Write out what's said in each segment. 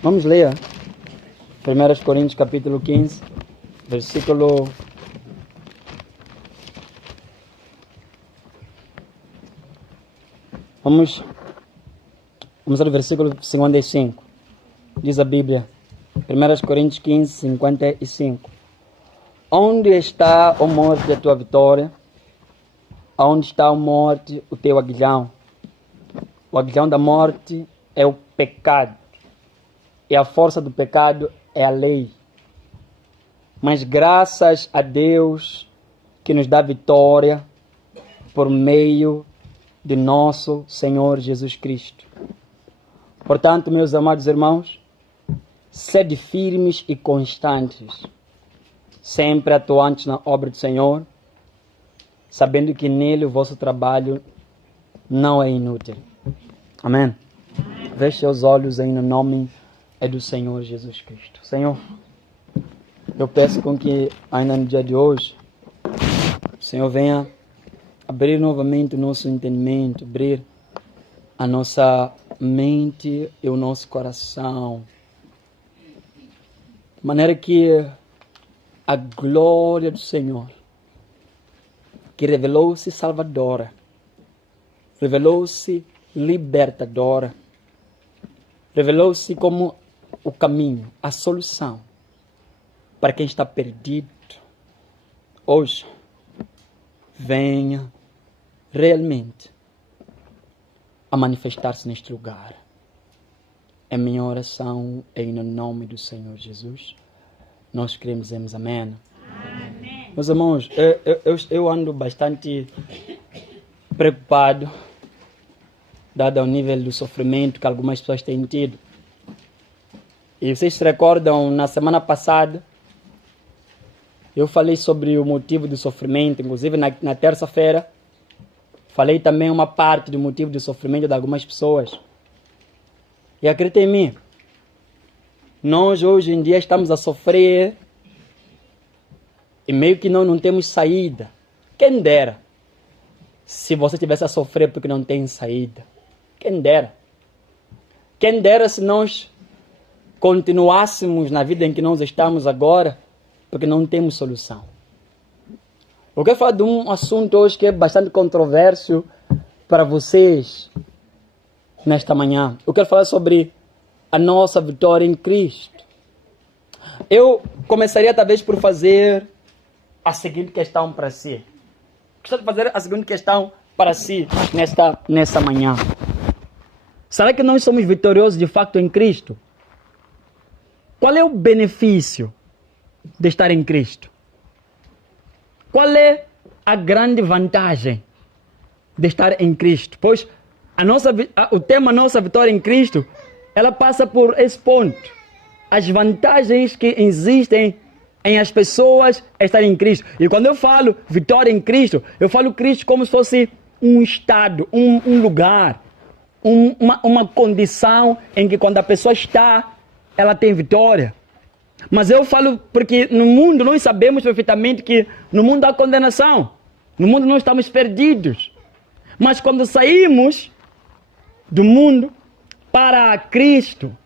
Vamos ler 1 Coríntios capítulo 15, versículo... Vamos ler o versículo 55. Diz a Bíblia, 1 Coríntios 15, 55. Onde está, ó morte, a tua vitória? Onde está, ó morte, o teu aguilhão? O aguilhão da morte é o pecado. E a força do pecado é a lei. Mas graças a Deus que nos dá vitória por meio de nosso Senhor Jesus Cristo. Portanto, meus amados irmãos, sede firmes e constantes, sempre atuantes na obra do Senhor, sabendo que nele o vosso trabalho não é inútil. Amém? Feche seus olhos aí no nome do Senhor Jesus Cristo. Senhor, eu peço com que ainda no dia de hoje, o Senhor venha abrir novamente o nosso entendimento, abrir a nossa mente e o nosso coração, de maneira que a glória do Senhor, que revelou-se salvadora, revelou-se libertadora, revelou-se como o caminho, a solução para quem está perdido, hoje venha realmente a manifestar-se neste lugar. É minha oração em nome do Senhor Jesus. Nós queremos dizer amém. Amém. Meus irmãos, eu ando bastante preocupado, dado ao nível do sofrimento que algumas pessoas têm tido. E vocês se recordam, na semana passada, eu falei sobre o motivo do sofrimento, inclusive na terça-feira, falei também uma parte do motivo do sofrimento de algumas pessoas. E acredita em mim, nós hoje em dia estamos a sofrer e meio que nós não temos saída. Quem dera se você estivesse a sofrer porque não tem saída. Quem dera. Quem dera se nós continuássemos na vida em que nós estamos agora porque não temos solução. Eu quero falar de um assunto hoje que é bastante controverso para vocês nesta manhã. Eu quero falar sobre a nossa vitória em Cristo. Eu começaria talvez por fazer a seguinte questão para si. Gostaria de fazer a seguinte questão para si nesta manhã. Será que nós somos vitoriosos de facto em Cristo? Qual é o benefício de estar em Cristo? Qual é a grande vantagem de estar em Cristo? Pois o tema Nossa Vitória em Cristo, ela passa por esse ponto. As vantagens que existem em as pessoas estarem em Cristo. E quando eu falo vitória em Cristo, eu falo Cristo como se fosse um estado, um lugar, uma condição em que quando a pessoa está, ela tem vitória. Mas eu falo porque no mundo nós sabemos perfeitamente que no mundo há condenação. No mundo nós estamos perdidos. Mas quando saímos do mundo para Cristo,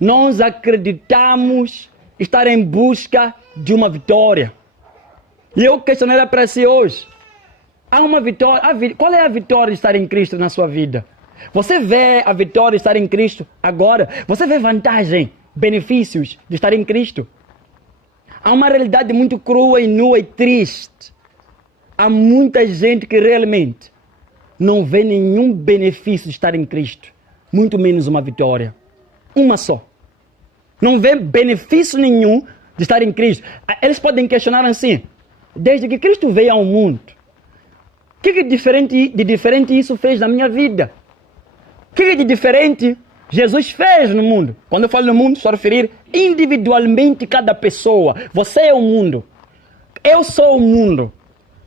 nós acreditamos estar em busca de uma vitória. E eu questionaria para si hoje, há uma vitória, qual é a vitória de estar em Cristo na sua vida? Você vê a vitória de estar em Cristo agora? Você vê vantagem, benefícios de estar em Cristo? Há uma realidade muito crua e nua e triste. Há muita gente que realmente não vê nenhum benefício de estar em Cristo, muito menos uma vitória. Uma só. Não vê benefício nenhum de estar em Cristo. Eles podem questionar assim, desde que Cristo veio ao mundo, o que de diferente isso fez na minha vida? O que de diferente Jesus fez no mundo? Quando eu falo no mundo, estou a referir individualmente cada pessoa. Você é o mundo. Eu sou o mundo.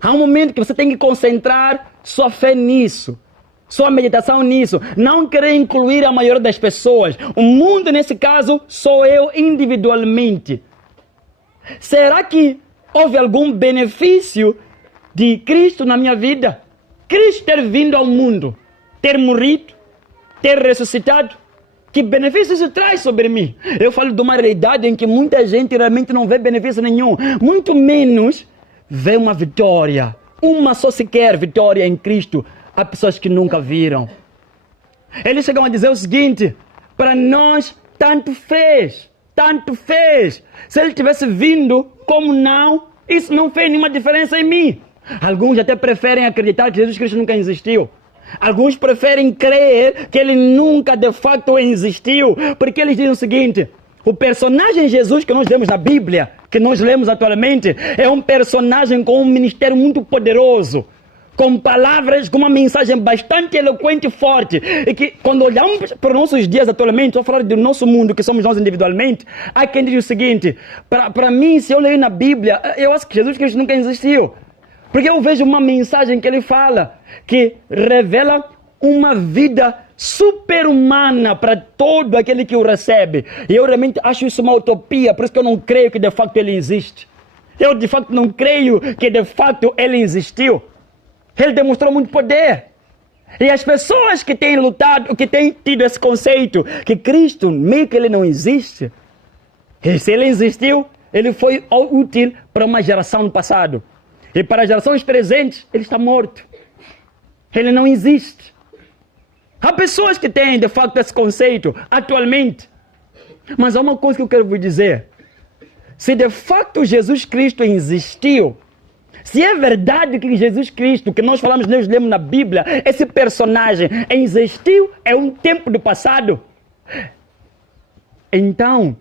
Há um momento que você tem que concentrar sua fé nisso, sua meditação nisso. Não querer incluir a maioria das pessoas. O mundo, nesse caso, sou eu individualmente. Será que houve algum benefício de Cristo na minha vida? Cristo ter vindo ao mundo, ter morrido, ter ressuscitado, Que benefício isso traz sobre mim? Eu falo de uma realidade em que muita gente realmente não vê benefício nenhum. Muito menos vê uma vitória. Uma só sequer vitória em Cristo. Há pessoas que nunca viram. Eles chegam a dizer o seguinte: para nós, tanto fez. Tanto fez. Se ele tivesse vindo, como não, isso não fez nenhuma diferença em mim. Alguns até preferem acreditar que Jesus Cristo nunca existiu. Alguns preferem crer que ele nunca de fato existiu, porque eles dizem o seguinte: o personagem Jesus que nós vemos na Bíblia, que nós lemos atualmente, é um personagem com um ministério muito poderoso, com palavras, com uma mensagem bastante eloquente e forte, e que quando olhamos para os nossos dias atualmente, estou a falar do nosso mundo, que somos nós individualmente, há quem diz o seguinte: para mim, se eu leio na Bíblia, eu acho que Jesus Cristo nunca existiu. Porque eu vejo uma mensagem que ele fala, que revela uma vida super-humana para todo aquele que o recebe. E eu realmente acho isso uma utopia, por isso que eu não creio que de facto ele existe. Eu de facto não creio que de facto ele existiu. Ele demonstrou muito poder. E as pessoas que têm lutado, que têm tido esse conceito, que Cristo, meio que ele não existe, e se ele existiu, ele foi útil para uma geração no passado. E para as gerações presentes, ele está morto. Ele não existe. Há pessoas que têm, de fato, esse conceito atualmente. Mas há uma coisa que eu quero vos dizer. Se de fato Jesus Cristo existiu, se é verdade que Jesus Cristo, que nós falamos, nós lemos na Bíblia, esse personagem existiu, é um tempo do passado, então,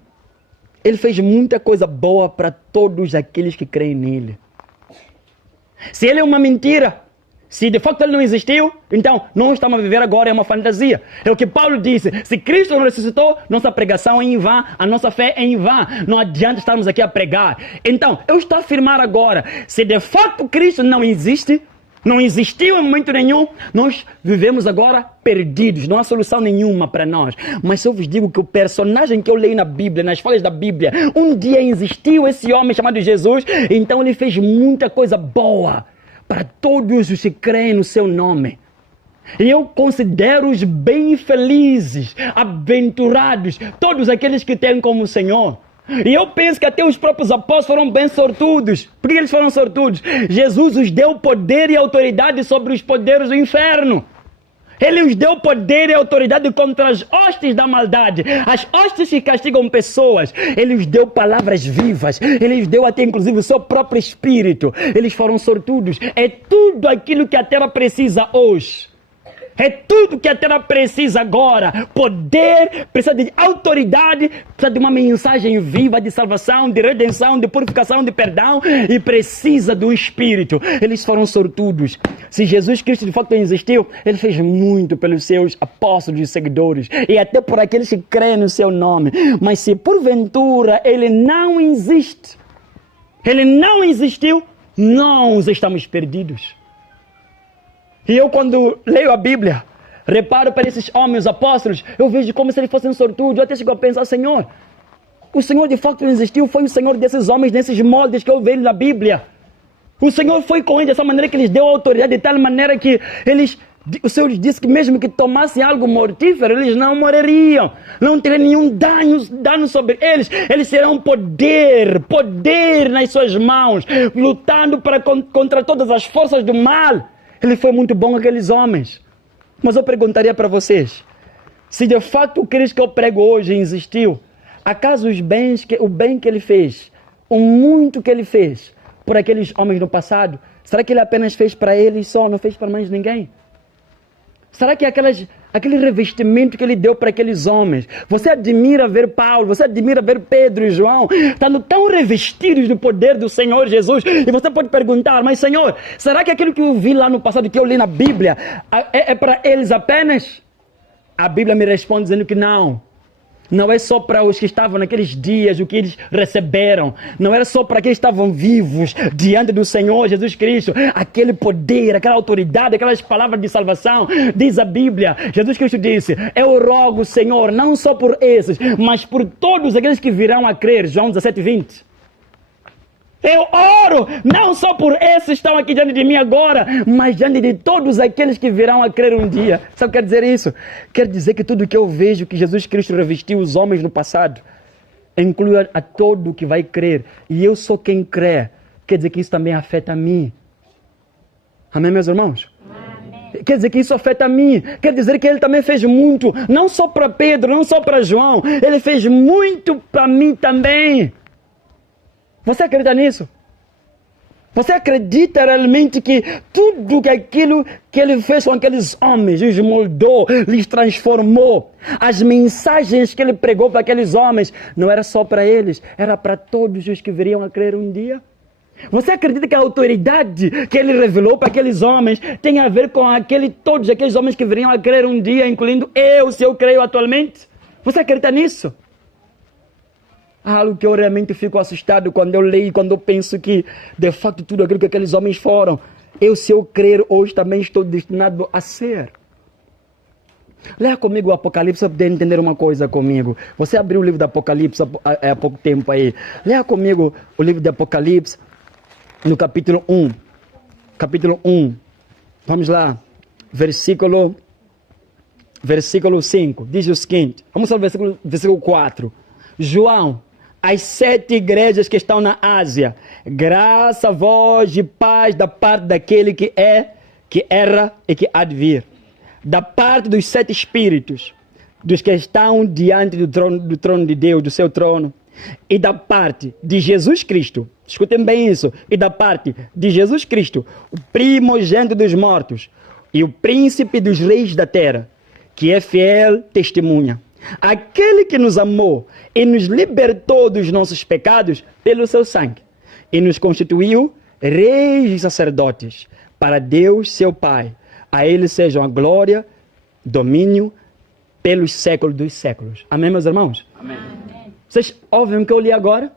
ele fez muita coisa boa para todos aqueles que creem nele. Se ele é uma mentira, se de facto ele não existiu, então nós estamos a viver agora é uma fantasia. É o que Paulo disse: se Cristo não ressuscitou, nossa pregação é em vão, a nossa fé é em vão. Não adianta estarmos aqui a pregar. Então, eu estou a afirmar agora, se de facto Cristo não existe, não existiu em momento nenhum, nós vivemos agora perdidos, não há solução nenhuma para nós. Mas se eu vos digo que o personagem que eu leio na Bíblia, nas folhas da Bíblia, um dia existiu esse homem chamado Jesus, então ele fez muita coisa boa para todos os que creem no seu nome. E eu considero-os bem felizes, aventurados, todos aqueles que têm como Senhor. E eu penso que até os próprios apóstolos foram bem sortudos. Por que eles foram sortudos? Jesus os deu poder e autoridade sobre os poderes do inferno. Ele os deu poder e autoridade contra as hostes da maldade. As hostes que castigam pessoas. Ele os deu palavras vivas. Ele os deu até inclusive o seu próprio espírito. Eles foram sortudos. É tudo aquilo que a terra precisa hoje. É tudo que a terra precisa agora. Poder, precisa de autoridade, precisa de uma mensagem viva de salvação, de redenção, de purificação, de perdão, e precisa do Espírito. Eles foram sortudos. Se Jesus Cristo de fato existiu, ele fez muito pelos seus apóstolos e seguidores, e até por aqueles que creem no seu nome. Mas se porventura ele não existe, ele não existiu, nós estamos perdidos. E eu, quando leio a Bíblia, reparo para esses homens, os apóstolos, eu vejo como se eles fossem sortudos. Eu até chego a pensar: Senhor, o Senhor de fato não existiu, foi o Senhor desses homens, desses moldes que eu vejo na Bíblia. O Senhor foi com eles dessa maneira que eles deu autoridade, de tal maneira que o Senhor disse que mesmo que tomassem algo mortífero, eles não morreriam, não teriam nenhum dano sobre eles. Eles terão poder nas suas mãos, lutando contra todas as forças do mal. Ele foi muito bom aqueles homens. Mas eu perguntaria para vocês, se de fato o Cristo que eu prego hoje existiu, acaso o bem que ele fez, o muito que ele fez por aqueles homens no passado, será que ele apenas fez para eles só, não fez para mais ninguém? Será que aquele revestimento que ele deu para aqueles homens, você admira ver Paulo, você admira ver Pedro e João, estando tão revestidos do poder do Senhor Jesus, e você pode perguntar: mas Senhor, será que aquilo que eu vi lá no passado, que eu li na Bíblia, é para eles apenas? A Bíblia me responde dizendo que não. Não é só para os que estavam naqueles dias, o que eles receberam. Não era só para aqueles que estavam vivos diante do Senhor Jesus Cristo. Aquele poder, aquela autoridade, aquelas palavras de salvação. Diz a Bíblia, Jesus Cristo disse: eu rogo, Senhor, não só por esses, mas por todos aqueles que virão a crer. João 17:20. Eu oro não só por esses que estão aqui diante de mim agora, mas diante de todos aqueles que virão a crer um dia. Sabe o que quer dizer isso? Quer dizer que tudo que eu vejo que Jesus Cristo revestiu os homens no passado, inclui a todo que vai crer. E eu sou quem crê. Quer dizer que isso também afeta a mim. Amém, meus irmãos? Amém. Quer dizer que isso afeta a mim. Quer dizer que ele também fez muito. Não só para Pedro, não só para João. Ele fez muito para mim também. Você acredita nisso? Você acredita realmente que tudo aquilo que ele fez com aqueles homens, os moldou, lhes transformou? As mensagens que ele pregou para aqueles homens, não era só para eles, era para todos os que viriam a crer um dia? Você acredita que a autoridade que ele revelou para aqueles homens tem a ver com todos aqueles homens que viriam a crer um dia, incluindo eu, se eu creio atualmente? Você acredita nisso? Algo que eu realmente fico assustado quando eu leio, quando eu penso que, de fato, tudo aquilo que aqueles homens foram, se eu crer hoje, também estou destinado a ser. Leia comigo o Apocalipse para poder entender uma coisa comigo. Você abriu o livro do Apocalipse há pouco tempo aí. Leia comigo o livro do Apocalipse, no capítulo 1. Capítulo 1. Vamos lá. Versículo 5. Diz o seguinte. Vamos ao versículo 4. João, as 7 igrejas que estão na Ásia, graça a vós e paz da parte daquele que é, que era e que há de vir. Da parte dos 7 espíritos, dos que estão diante do trono de Deus, do seu trono, e da parte de Jesus Cristo, escutem bem isso, e da parte de Jesus Cristo, o primogênito dos mortos, e o príncipe dos reis da terra, que é fiel testemunha. Aquele que nos amou e nos libertou dos nossos pecados pelo seu sangue, e nos constituiu reis e sacerdotes para Deus seu Pai. A ele sejam a glória, domínio pelos séculos dos séculos. Amém, meus irmãos? Amém. Vocês ouvem o que eu li agora?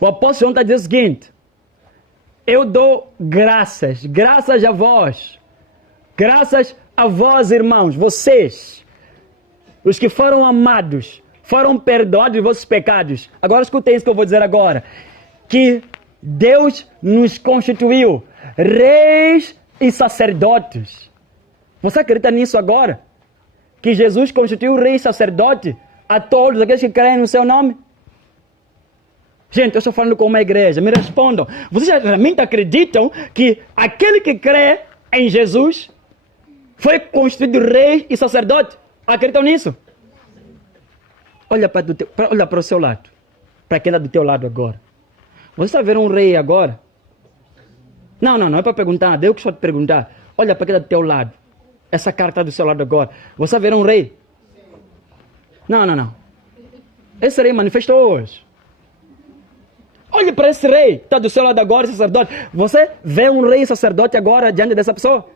O apóstolo está dizendo o seguinte: eu dou graças a vós, graças a vós, irmãos, vocês, os que foram amados, foram perdoados de vossos pecados. Agora escutem isso que eu vou dizer agora. Que Deus nos constituiu reis e sacerdotes. Você acredita nisso agora? Que Jesus constituiu rei e sacerdote a todos aqueles que creem no seu nome? Gente, eu estou falando com uma igreja. Me respondam. Vocês realmente acreditam que aquele que crê em Jesus foi constituído rei e sacerdote? Acreditam nisso? Olha para o seu lado. Para quem está do teu lado agora. Você está vendo um rei agora? Não é para perguntar nada. Eu que estou te perguntar. Olha para quem está do teu lado. Essa cara está do seu lado agora. Você está vendo um rei? Não. Esse rei manifestou hoje. Olhe para esse rei que está do seu lado agora, sacerdote. Você vê um rei sacerdote agora diante dessa pessoa?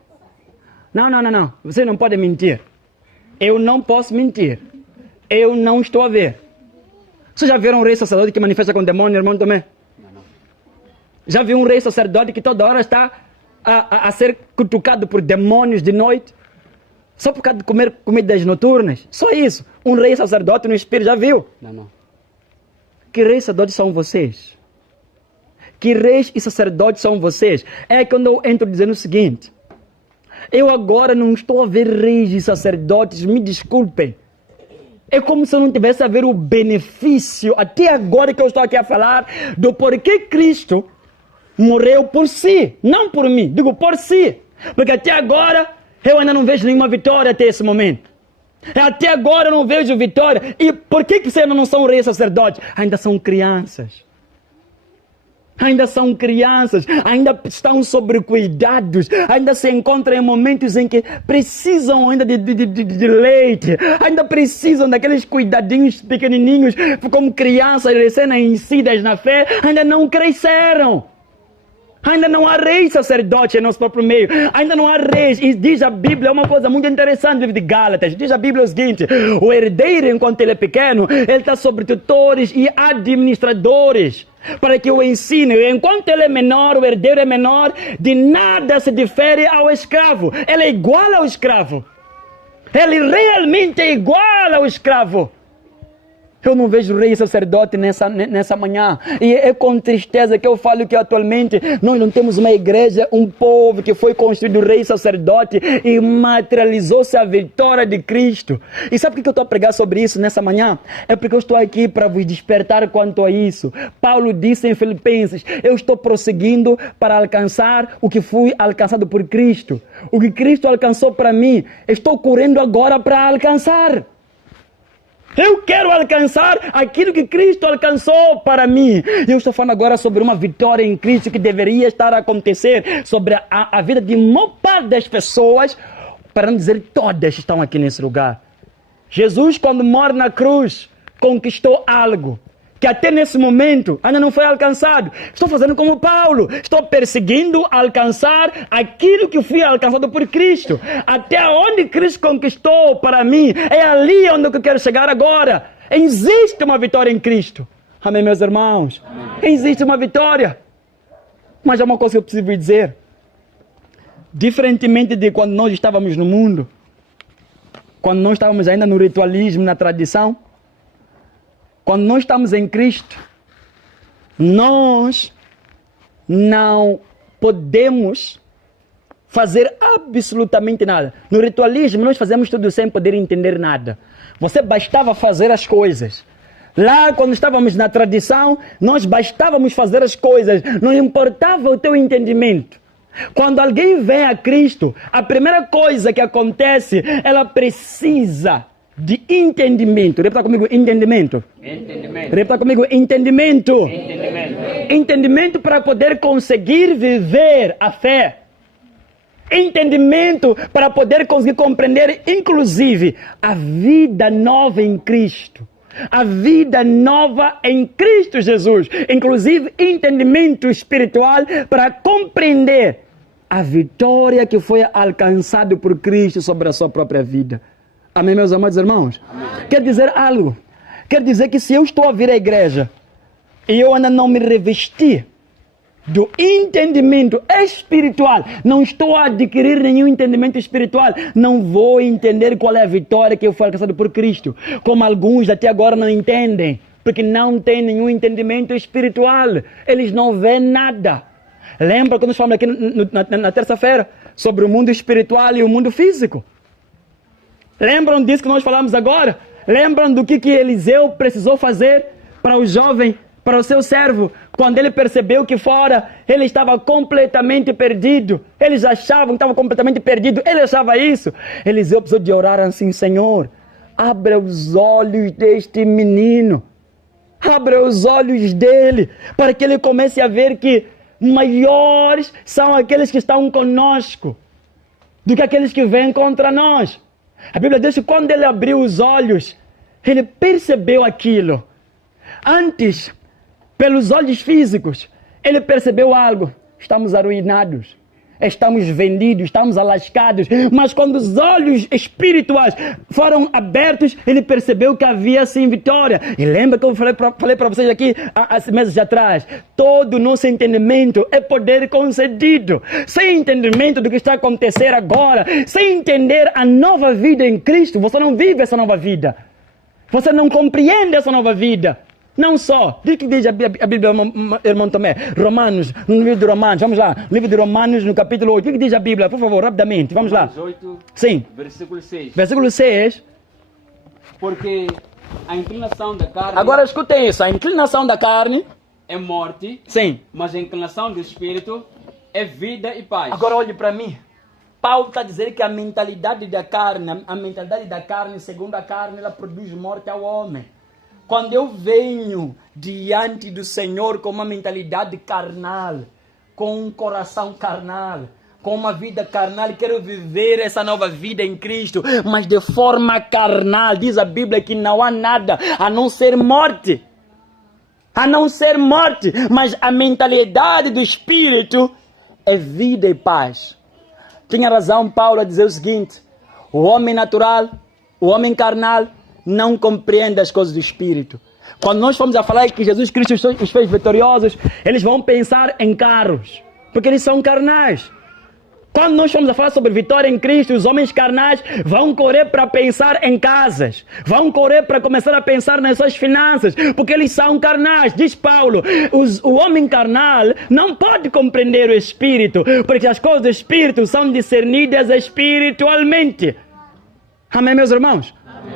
Não. Você não pode mentir. Eu não posso mentir. Eu não estou a ver. Você já viu um rei sacerdote que manifesta com demônio, irmão, também? Não. Já viu um rei sacerdote que toda hora está a ser cutucado por demônios de noite? Só por causa de comer comidas noturnas? Só isso. Um rei sacerdote no espírito, já viu? Não. Que reis sacerdotes são vocês? Que reis e sacerdotes são vocês? É quando eu entro dizendo o seguinte: eu agora não estou a ver reis e sacerdotes, me desculpem. É como se eu não tivesse a ver o benefício, até agora que eu estou aqui a falar, do porquê Cristo morreu por si, não por mim, digo por si. Porque até agora eu ainda não vejo nenhuma vitória até esse momento. Até agora eu não vejo vitória. E por que vocês ainda não são reis sacerdotes? Ainda são crianças. Ainda estão sobrecuidados, ainda se encontram em momentos em que precisam ainda de leite, ainda precisam daqueles cuidadinhos pequenininhos, como crianças recém-nascidas na fé, ainda não cresceram. Ainda não há reis sacerdotes em nosso próprio meio. Ainda não há reis. E diz a Bíblia uma coisa muito interessante no livro de Gálatas. Diz a Bíblia o seguinte: o herdeiro, enquanto ele é pequeno, ele está sobre tutores e administradores, para que o ensine. Enquanto ele é menor, o herdeiro é menor, de nada se difere ao escravo. Ele é igual ao escravo. Ele realmente é igual ao escravo. Eu não vejo rei e sacerdote nessa manhã. E é com tristeza que eu falo que atualmente nós não temos uma igreja, um povo que foi construído rei e sacerdote e materializou-se a vitória de Cristo. E sabe por que eu estou a pregar sobre isso nessa manhã? É porque eu estou aqui para vos despertar quanto a isso. Paulo disse em Filipenses, eu estou prosseguindo para alcançar o que fui alcançado por Cristo. O que Cristo alcançou para mim, estou correndo agora para alcançar. Eu quero alcançar aquilo que Cristo alcançou para mim. Eu estou falando agora sobre uma vitória em Cristo que deveria estar a acontecer sobre a vida de uma parte das pessoas, para não dizer todas estão aqui nesse lugar. Jesus, quando morre na cruz, conquistou algo que até nesse momento ainda não foi alcançado. Estou fazendo como Paulo. Estou perseguindo alcançar aquilo que fui alcançado por Cristo. Até onde Cristo conquistou para mim, é ali onde eu quero chegar agora. Existe uma vitória em Cristo. Amém, meus irmãos? Amém. Existe uma vitória. Mas há uma coisa que eu preciso dizer. Diferentemente de quando nós estávamos no mundo, quando nós estávamos ainda no ritualismo, na tradição, quando nós estamos em Cristo, nós não podemos fazer absolutamente nada. No ritualismo, nós fazemos tudo sem poder entender nada. Você bastava fazer as coisas. Lá, quando estávamos na tradição, nós bastávamos fazer as coisas. Não importava o teu entendimento. Quando alguém vem a Cristo, a primeira coisa que acontece, ela precisa de entendimento. Repita comigo, entendimento. Entendimento. Repita comigo, entendimento. Entendimento. Entendimento para poder conseguir viver a fé. Entendimento para poder conseguir compreender, inclusive, a vida nova em Cristo. A vida nova em Cristo Jesus. Inclusive, entendimento espiritual para compreender a vitória que foi alcançada por Cristo sobre a sua própria vida. Amém, meus amados irmãos? Amém. Quer dizer algo. Quer dizer que se eu estou a vir à igreja e eu ainda não me revesti do entendimento espiritual, não estou a adquirir nenhum entendimento espiritual, não vou entender qual é a vitória que eu fui alcançado por Cristo. Como alguns até agora não entendem, porque não têm nenhum entendimento espiritual. Eles não veem nada. Lembra quando nós falamos aqui na terça-feira sobre o mundo espiritual e o mundo físico? Lembram disso que nós falamos agora? Lembram do que Eliseu precisou fazer para o jovem, para o seu servo, quando ele percebeu que fora ele estava completamente perdido? Eles achavam que estava completamente perdido. Ele achava isso. Eliseu precisou de orar assim: Senhor, abra os olhos deste menino. Abra os olhos dele, para que ele comece a ver que maiores são aqueles que estão conosco do que aqueles que vêm contra nós. A Bíblia diz que quando ele abriu os olhos, ele percebeu aquilo. Antes, pelos olhos físicos, ele percebeu algo. Estamos arruinados. Estamos vendidos, estamos alascados. Mas quando os olhos espirituais foram abertos, ele percebeu que havia sim vitória. E lembra que eu falei para vocês aqui há meses atrás? Todo o nosso entendimento é poder concedido. Sem entendimento do que está a acontecer agora, sem entender a nova vida em Cristo, você não vive essa nova vida. Você não compreende essa nova vida. Não só, o que diz a Bíblia, irmão Tomé? Romanos, no livro de Romanos, vamos lá, livro de Romanos, no capítulo 8, o que diz a Bíblia? Por favor, rapidamente, vamos lá. 8, sim. Versículo 6. Versículo 6. Porque a inclinação da carne... Agora escutem isso, a inclinação da carne... é morte, sim. Mas a inclinação do Espírito é vida e paz. Agora olhe para mim. Paulo está dizendo que a mentalidade da carne, segundo a carne, ela produz morte ao homem. Quando eu venho diante do Senhor com uma mentalidade carnal, com um coração carnal, com uma vida carnal, quero viver essa nova vida em Cristo, mas de forma carnal, diz a Bíblia que não há nada a não ser morte. A não ser morte, mas a mentalidade do Espírito é vida e paz. Tinha razão Paulo a dizer o seguinte: o homem natural, o homem carnal, não compreende as coisas do Espírito. Quando nós formos a falar que Jesus Cristo os fez vitoriosos, eles vão pensar em carros, porque eles são carnais. Quando nós vamos a falar sobre vitória em Cristo, os homens carnais vão correr para pensar em casas, vão correr para começar a pensar nas suas finanças, porque eles são carnais. Diz Paulo, o homem carnal não pode compreender o Espírito, porque as coisas do Espírito são discernidas espiritualmente. Amém, meus irmãos?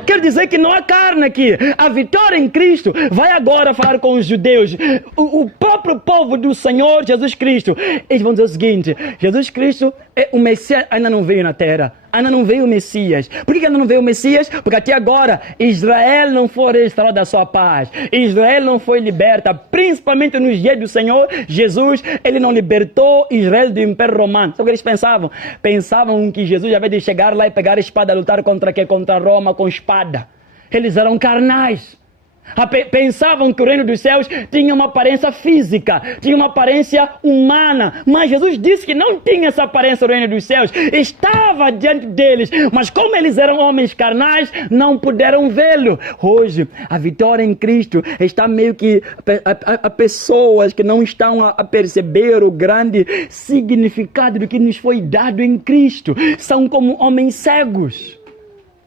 Quer dizer que não há carne aqui. A vitória em Cristo vai agora falar com os judeus. O próprio povo do Senhor Jesus Cristo. Eles vão dizer o seguinte: Jesus Cristo, o Messias ainda não veio na terra. Ainda não veio o Messias. Por que ainda não veio o Messias? Porque até agora Israel não foi restaurado da sua paz. Israel não foi liberta. Principalmente nos dias do Senhor Jesus, ele não libertou Israel do Império Romano. Sabe o que eles pensavam? Pensavam que Jesus, ao invés de chegar lá e pegar a espada, lutar contra quê? Contra Roma com espada. Eles eram carnais. Pensavam que o reino dos céus tinha uma aparência física, tinha uma aparência humana, mas Jesus disse que não tinha essa aparência do reino dos céus, estava diante deles, mas como eles eram homens carnais, não puderam vê-lo. Hoje, a vitória em Cristo está meio que a pessoas que não estão a perceber o grande significado do que nos foi dado em Cristo, são como homens cegos.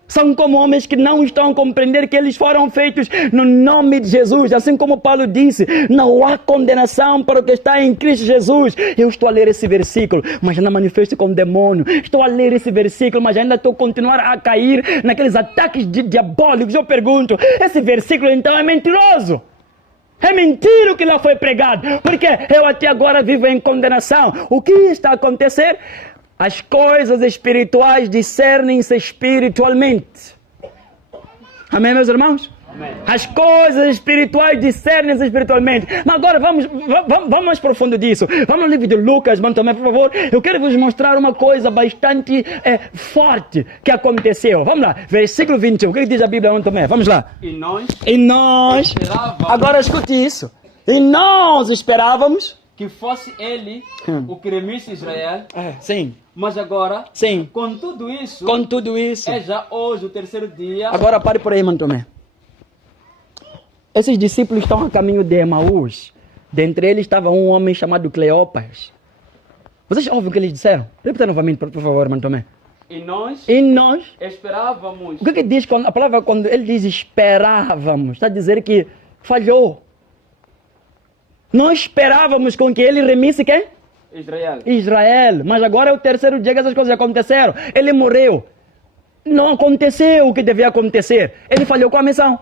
São como homens que não estão a compreender que eles foram feitos no nome de Jesus. Assim como Paulo disse, não há condenação para o que está em Cristo Jesus. Eu estou a ler esse versículo, mas ainda manifesto com demônio. Estou a ler esse versículo, mas ainda estou a continuar a cair naqueles ataques diabólicos. Eu pergunto, esse versículo então é mentiroso? É mentira o que lá foi pregado, porque eu até agora vivo em condenação. O que está a acontecer? As coisas espirituais discernem-se espiritualmente. Amém, meus irmãos? Amém. As coisas espirituais discernem-se espiritualmente. Mas agora vamos mais profundo disso. Vamos no livro de Lucas, mano, também, por favor. Eu quero vos mostrar uma coisa bastante forte que aconteceu. Vamos lá, versículo 21. O que diz a Bíblia, mano, também? Vamos lá. E nós esperávamos. Agora escute isso. E nós esperávamos que fosse ele o que remisse Israel. Sim. Mas agora, sim, com tudo isso, é já hoje o terceiro dia. Agora pare por aí, mano, Tomé. Esses discípulos estão a caminho de Emaús. Dentre eles estava um homem chamado Cleopas. Vocês ouvem o que eles disseram? Repita novamente, por favor, mano, Tomé. E nós esperávamos. O que diz a palavra quando ele diz esperávamos? Está a dizer que falhou. Nós esperávamos com que ele remisse quem? Israel. Mas agora é o terceiro dia que essas coisas aconteceram. Ele morreu. Não aconteceu o que devia acontecer. Ele falhou com a missão.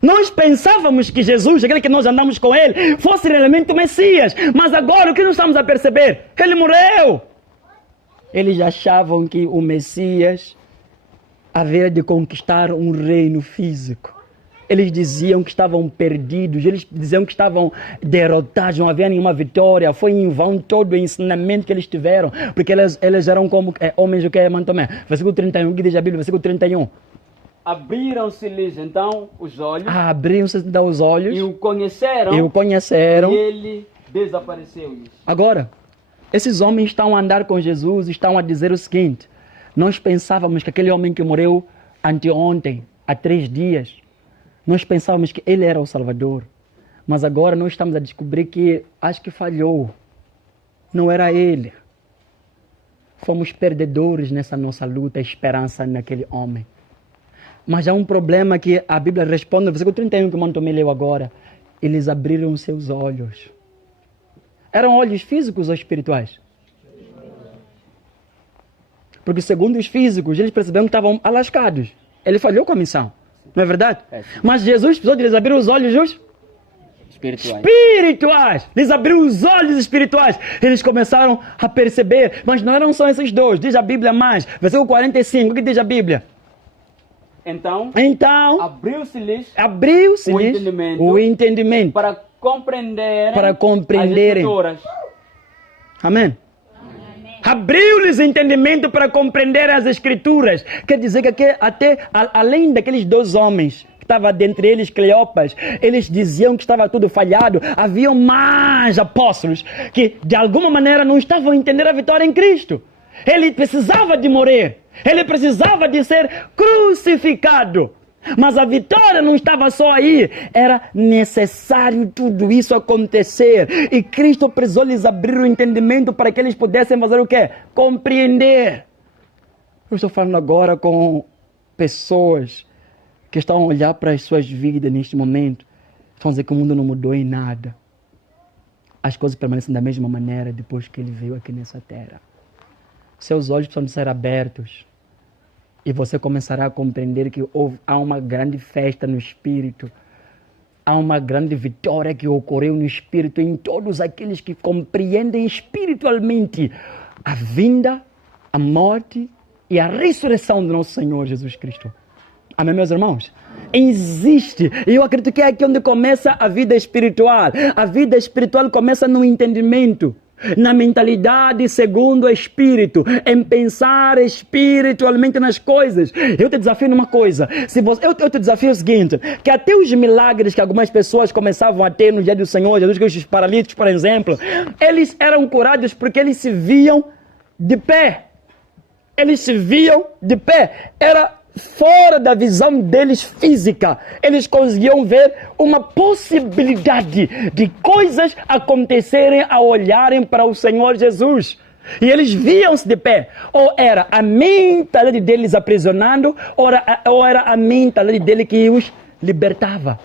Nós pensávamos que Jesus, aquele que nós andamos com ele, fosse realmente o Messias. Mas agora o que nós estamos a perceber? Ele morreu. Eles achavam que o Messias haveria de conquistar um reino físico. Eles diziam que estavam perdidos, eles diziam que estavam derrotados, não havia nenhuma vitória. Foi em vão todo o ensinamento que eles tiveram, porque eles eram como homens o que é Mantomé. Versículo 31, que diz a Bíblia, versículo 31. Abriram-se-lhes então os olhos. Abriram-se então os olhos. E o conheceram. E ele desapareceu-lhes. Agora, esses homens estão a andar com Jesus, estão a dizer o seguinte: nós pensávamos que aquele homem que morreu anteontem, há 3 dias, nós pensávamos que ele era o Salvador. Mas agora nós estamos a descobrir que acho que falhou. Não era ele. Fomos perdedores nessa nossa luta, esperança naquele homem. Mas há um problema que a Bíblia responde no versículo 31 que o Mantomé leu agora. Eles abriram seus olhos. Eram olhos físicos ou espirituais? Porque segundo os físicos, eles perceberam que estavam alascados. Ele falhou com a missão. Não é verdade? Mas Jesus precisou de eles abrir os olhos espirituais. Eles abriram os olhos espirituais. Eles começaram a perceber. Mas não eram só esses dois. Diz a Bíblia mais. Versículo 45. O que diz a Bíblia? Então abriu-se-lhes o entendimento para compreenderem as Escrituras. Amém. Abriu-lhes entendimento para compreender as Escrituras. Quer dizer que até além daqueles 2 homens, que estava dentre eles Cleopas, eles diziam que estava tudo falhado. Haviam mais apóstolos que de alguma maneira não estavam a entender a vitória em Cristo. Ele precisava de morrer. Ele precisava de ser crucificado. Mas a vitória não estava só aí. Era necessário tudo isso acontecer. E Cristo precisou lhes abrir o entendimento para que eles pudessem fazer o quê? Compreender. Eu estou falando agora com pessoas que estão a olhar para as suas vidas neste momento. Estão a dizer que o mundo não mudou em nada. As coisas permanecem da mesma maneira depois que ele veio aqui nessa terra. Seus olhos precisam ser abertos. E você começará a compreender que há uma grande festa no Espírito. Há uma grande vitória que ocorreu no Espírito em todos aqueles que compreendem espiritualmente a vinda, a morte e a ressurreição do nosso Senhor Jesus Cristo. Amém, meus irmãos? Existe. E eu acredito que é aqui onde começa a vida espiritual. A vida espiritual começa no entendimento. Na mentalidade segundo o Espírito, em pensar espiritualmente nas coisas. Eu te desafio numa coisa, eu te desafio o seguinte, que até os milagres que algumas pessoas começavam a ter no dia do Senhor Jesus Cristo, os paralíticos, por exemplo, eles eram curados porque eles se de pé. Eles se viam de pé. Era fora da visão deles física. Eles conseguiam ver uma possibilidade de coisas acontecerem ao olharem para o Senhor Jesus. E eles viam-se de pé. Ou era a mentalidade deles aprisionando, ou era a mentalidade dele que os libertava.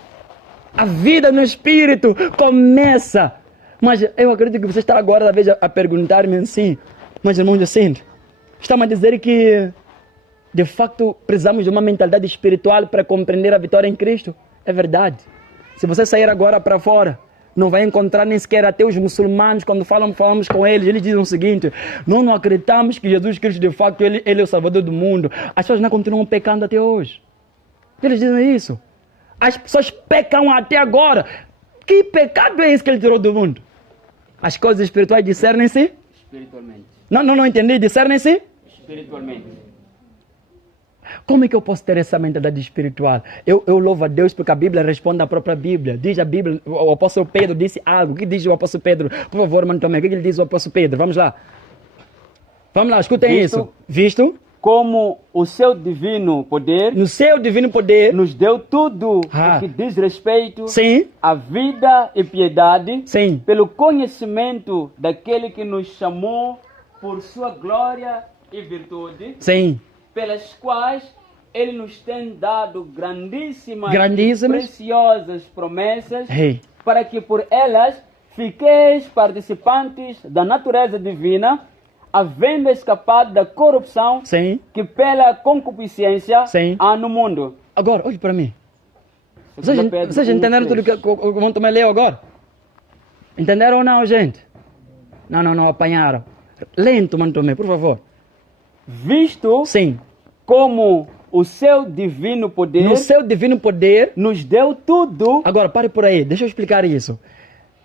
A vida no Espírito começa. Mas eu acredito que você está agora talvez a perguntar-me assim, mas irmão Jacinto, está-me a dizer que de facto, precisamos de uma mentalidade espiritual para compreender a vitória em Cristo. É verdade. Se você sair agora para fora, não vai encontrar nem sequer até os muçulmanos, quando falamos com eles dizem o seguinte: nós não acreditamos que Jesus Cristo, de facto, ele é o Salvador do mundo. As pessoas não continuam pecando até hoje. Eles dizem isso. As pessoas pecam até agora. Que pecado é esse que ele tirou do mundo? As coisas espirituais discernem-se? Espiritualmente. Não entendi. Discernem-se? Espiritualmente. Como é que eu posso ter essa mentalidade espiritual? Eu louvo a Deus porque a Bíblia responde à própria Bíblia. Diz a Bíblia, o apóstolo Pedro disse algo. O que diz o apóstolo Pedro? Por favor, mano Tomé, o que ele diz o apóstolo Pedro? Vamos lá, escutem isso. Visto como o seu divino poder, no seu divino poder, nos deu tudo o que diz respeito sim, à vida e piedade, sim, pelo conhecimento daquele que nos chamou por sua glória e virtude, sim, pelas quais ele nos tem dado grandíssimas e preciosas promessas, para que por elas fiqueis participantes da natureza divina, havendo escapado da corrupção sim, que pela concupiscência há no mundo. Agora, olhe para mim. Vocês entenderam tudo que o Mano Tomé leu agora? Entenderam ou não, gente? Não apanharam. Lento, Mano Tomé, por favor. Visto sim, como o seu divino poder, no seu divino poder, nos deu tudo. Agora, pare por aí, deixa eu explicar isso.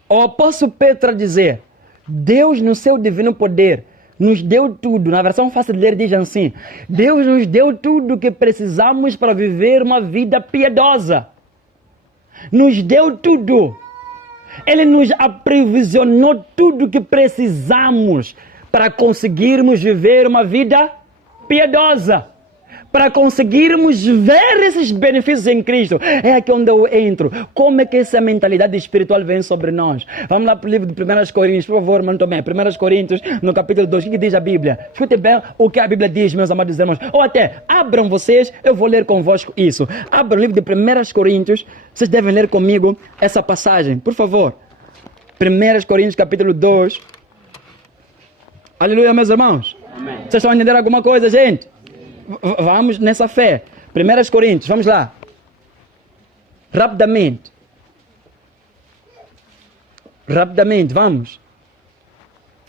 O apóstolo Pedro dizer, Deus no seu divino poder nos deu tudo. Na versão fácil de ler diz assim: Deus nos deu tudo o que precisamos para viver uma vida piedosa. Nos deu tudo. Ele nos aprovisionou tudo o que precisamos para conseguirmos viver uma vida piedosa. Para conseguirmos ver esses benefícios em Cristo. É aqui onde eu entro. Como é que essa mentalidade espiritual vem sobre nós? Vamos lá para o livro de 1 Coríntios, por favor, mano Tomé. 1 Coríntios, no capítulo 2, o que diz a Bíblia? Escute bem o que a Bíblia diz, meus amados irmãos. Ou até, abram vocês, eu vou ler convosco isso. Abram o livro de 1 Coríntios, vocês devem ler comigo essa passagem, por favor. 1 Coríntios, capítulo 2. Aleluia, meus irmãos. Amém. Vocês estão a entender alguma coisa, gente? Vamos nessa fé. 1 Coríntios, vamos lá. Rapidamente, vamos.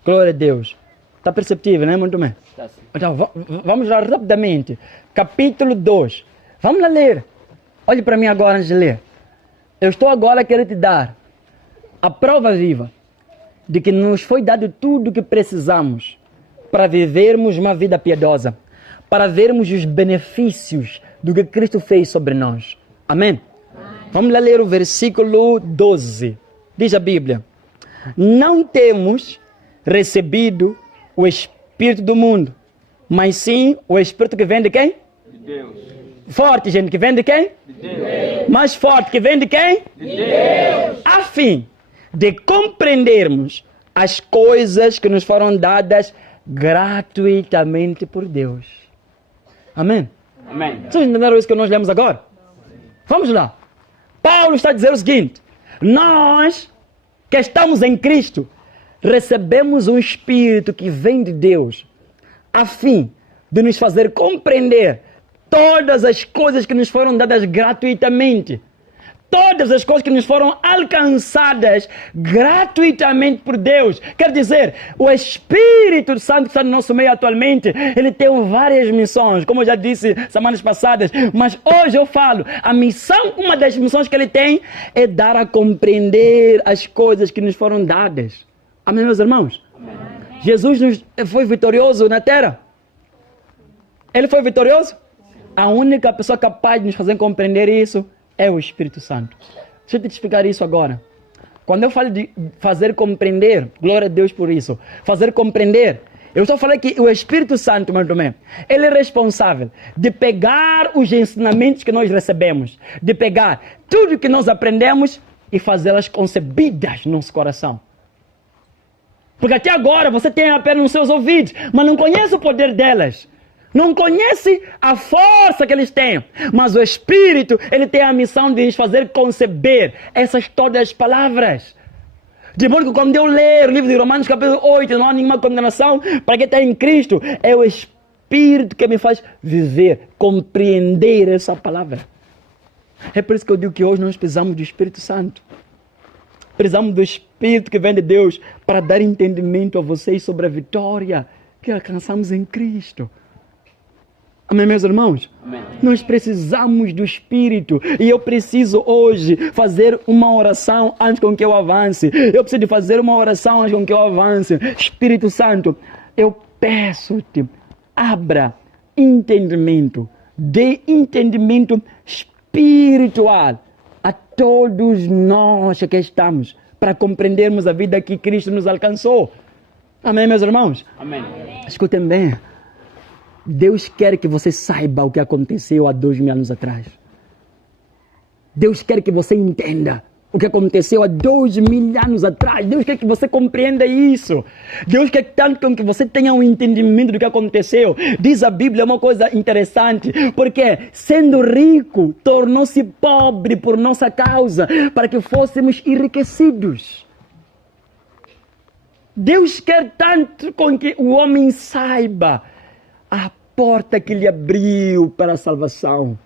Glória a Deus. Está perceptível, né, muito bem? Tá sim. Então, vamos lá rapidamente. Capítulo 2. Vamos lá ler. Olhe para mim agora antes de ler. Eu estou agora a querer te dar a prova viva de que nos foi dado tudo o que precisamos para vivermos uma vida piedosa. Para vermos os benefícios do que Cristo fez sobre nós. Amém? Vamos lá ler o versículo 12. Diz a Bíblia: não temos recebido o Espírito do mundo, mas sim o Espírito que vem de quem? De Deus. Forte, gente, que vem de quem? De Deus. Mais forte, que vem de quem? De Deus. A fim de compreendermos as coisas que nos foram dadas gratuitamente por Deus. Amém? Amém. Vocês entenderam isso que nós lemos agora? Vamos lá. Paulo está a dizer o seguinte: nós que estamos em Cristo recebemos um Espírito que vem de Deus, a fim de nos fazer compreender todas as coisas que nos foram dadas gratuitamente. Todas as coisas que nos foram alcançadas gratuitamente por Deus. Quer dizer, o Espírito Santo que está no nosso meio atualmente, ele tem várias missões, como eu já disse semanas passadas, mas hoje eu falo, a missão, uma das missões que ele tem é dar a compreender as coisas que nos foram dadas. Amém, meus irmãos? Amém. Jesus foi vitorioso na terra? Ele foi vitorioso? A única pessoa capaz de nos fazer compreender isso é o Espírito Santo. Deixa eu te explicar isso agora. Quando eu falo de fazer compreender, glória a Deus por isso, fazer compreender, eu estou falando que o Espírito Santo, meu irmão, ele é responsável de pegar os ensinamentos que nós recebemos, de pegar tudo que nós aprendemos e fazê-las concebidas no nosso coração. Porque até agora você tem apenas nos seus ouvidos, mas não conhece o poder delas. Não conhece a força que eles têm. Mas o Espírito, ele tem a missão de nos fazer conceber essas todas as palavras. De modo que quando eu ler o livro de Romanos capítulo 8, não há nenhuma condenação para quem está em Cristo. É o Espírito que me faz viver, compreender essa palavra. É por isso que eu digo que hoje nós precisamos do Espírito Santo. Precisamos do Espírito que vem de Deus para dar entendimento a vocês sobre a vitória que alcançamos em Cristo. Amém, meus irmãos? Amém. Nós precisamos do Espírito. E eu preciso hoje fazer uma oração antes com que eu avance. Eu preciso de fazer uma oração antes com que eu avance. Espírito Santo, eu peço-te, abra entendimento. Dê entendimento espiritual a todos nós que estamos, para compreendermos a vida que Cristo nos alcançou. Amém, meus irmãos? Amém. Escutem bem. Deus quer que você saiba o que aconteceu há 2000 anos atrás. Deus quer que você entenda o que aconteceu há 2000 anos atrás. Deus quer que você compreenda isso. Deus quer tanto que você tenha um entendimento do que aconteceu. Diz a Bíblia uma coisa interessante, porque sendo rico, tornou-se pobre por nossa causa, para que fôssemos enriquecidos. Deus quer tanto com que o homem saiba a porta que lhe abriu para a salvação.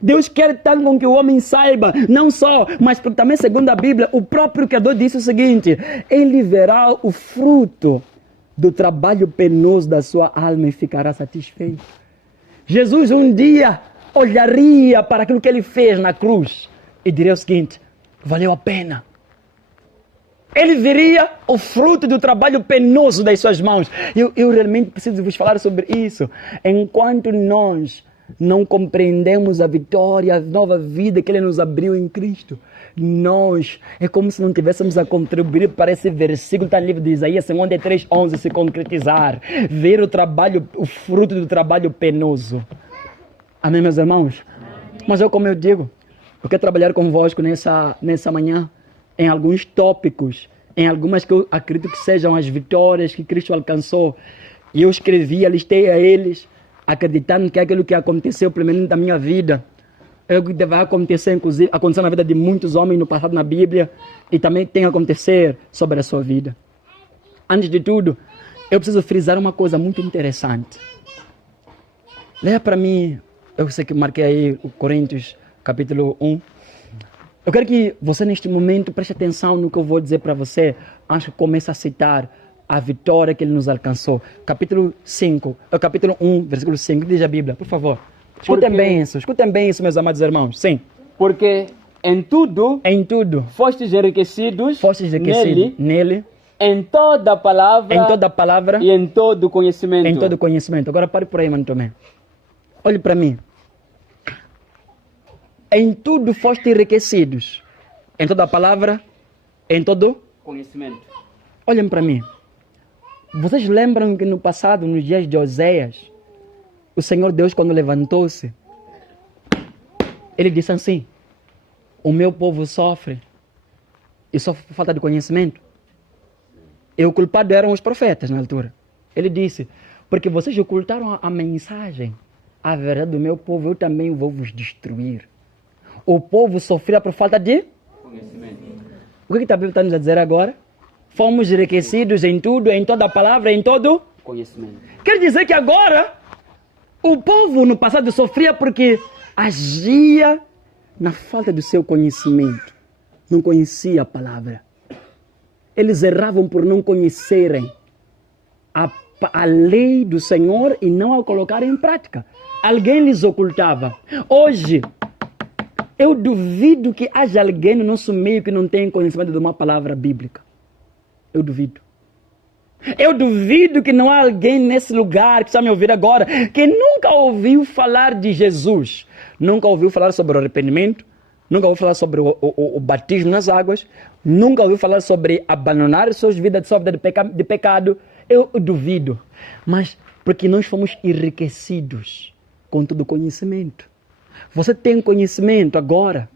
Deus quer tanto com que o homem saiba, não só, mas porque também, segundo a Bíblia, o próprio Criador disse o seguinte: ele verá o fruto do trabalho penoso da sua alma e ficará satisfeito. Jesus um dia olharia para aquilo que ele fez na cruz e diria o seguinte: valeu a pena. Ele veria o fruto do trabalho penoso das suas mãos. Eu realmente preciso vos falar sobre isso. Enquanto nós não compreendemos a vitória, a nova vida que Ele nos abriu em Cristo, nós é como se não tivéssemos a contribuir para esse versículo está no livro de Isaías 53:11 se concretizar. Ver o trabalho, o fruto do trabalho penoso. Amém, meus irmãos? Mas como eu digo, eu quero trabalhar convosco nessa manhã em alguns tópicos, em algumas que eu acredito que sejam as vitórias que Cristo alcançou. E eu escrevi, listei a eles, acreditando que é aquilo que aconteceu, pelo menos na minha vida, é o que vai acontecer, inclusive, aconteceu na vida de muitos homens no passado na Bíblia, e também tem a acontecer sobre a sua vida. Antes de tudo, eu preciso frisar uma coisa muito interessante. Leia para mim, eu sei que marquei aí o Coríntios, capítulo 1. Eu quero que você, neste momento, preste atenção no que eu vou dizer para você, antes que comece a citar a vitória que Ele nos alcançou. Capítulo 1, versículo 5, diz a Bíblia, por favor. Escutem bem isso, meus amados irmãos. Sim. Porque em tudo fostes enriquecidos nele, em toda palavra e em todo conhecimento. Agora pare por aí, mano, também. Olhe para mim. Em tudo foste enriquecidos. Em toda palavra, em todo conhecimento. Olhem para mim. Vocês lembram que no passado, nos dias de Oséias, o Senhor Deus, quando levantou-se, Ele disse assim: o meu povo sofre e sofre por falta de conhecimento. E o culpado eram os profetas na altura. Ele disse: porque vocês ocultaram a mensagem, a verdade do meu povo, eu também vou vos destruir. O povo sofria por falta de conhecimento. O que a Bíblia está nos a dizer agora? Fomos enriquecidos em tudo, em toda a palavra, em todo conhecimento. Quer dizer que agora o povo no passado sofria porque agia na falta do seu conhecimento. Não conhecia a palavra. Eles erravam por não conhecerem a lei do Senhor e não a colocar em prática. Alguém lhes ocultava. Hoje, eu duvido que haja alguém no nosso meio que não tenha conhecimento de uma palavra bíblica. Eu duvido. Eu duvido que não há alguém nesse lugar que está me ouvindo agora que nunca ouviu falar de Jesus. Nunca ouviu falar sobre o arrependimento. Nunca ouviu falar sobre o batismo nas águas. Nunca ouviu falar sobre abandonar suas vidas de pecado. Eu duvido. Mas porque nós fomos enriquecidos com todo o conhecimento. Você tem conhecimento agora.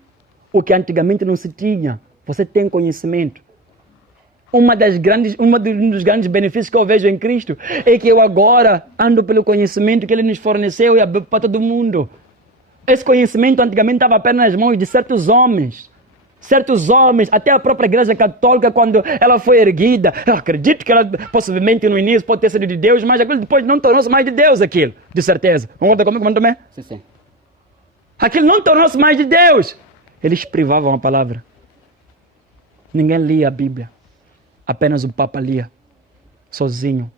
O que antigamente não se tinha. Você tem conhecimento. Um dos grandes benefícios que eu vejo em Cristo é que eu agora ando pelo conhecimento que Ele nos forneceu e abriu para todo mundo. Esse conhecimento antigamente estava apenas nas mãos de certos homens. Certos homens, até a própria Igreja Católica, quando ela foi erguida, eu acredito que ela possivelmente no início pode ter sido de Deus, mas aquilo depois não tornou-se mais de Deus aquilo, de certeza. Concorda comigo, mano Tomé? Sim, sim. Aquilo não tornou-se mais de Deus. Eles privavam a palavra. Ninguém lia a Bíblia. Apenas o Papa lia, sozinho.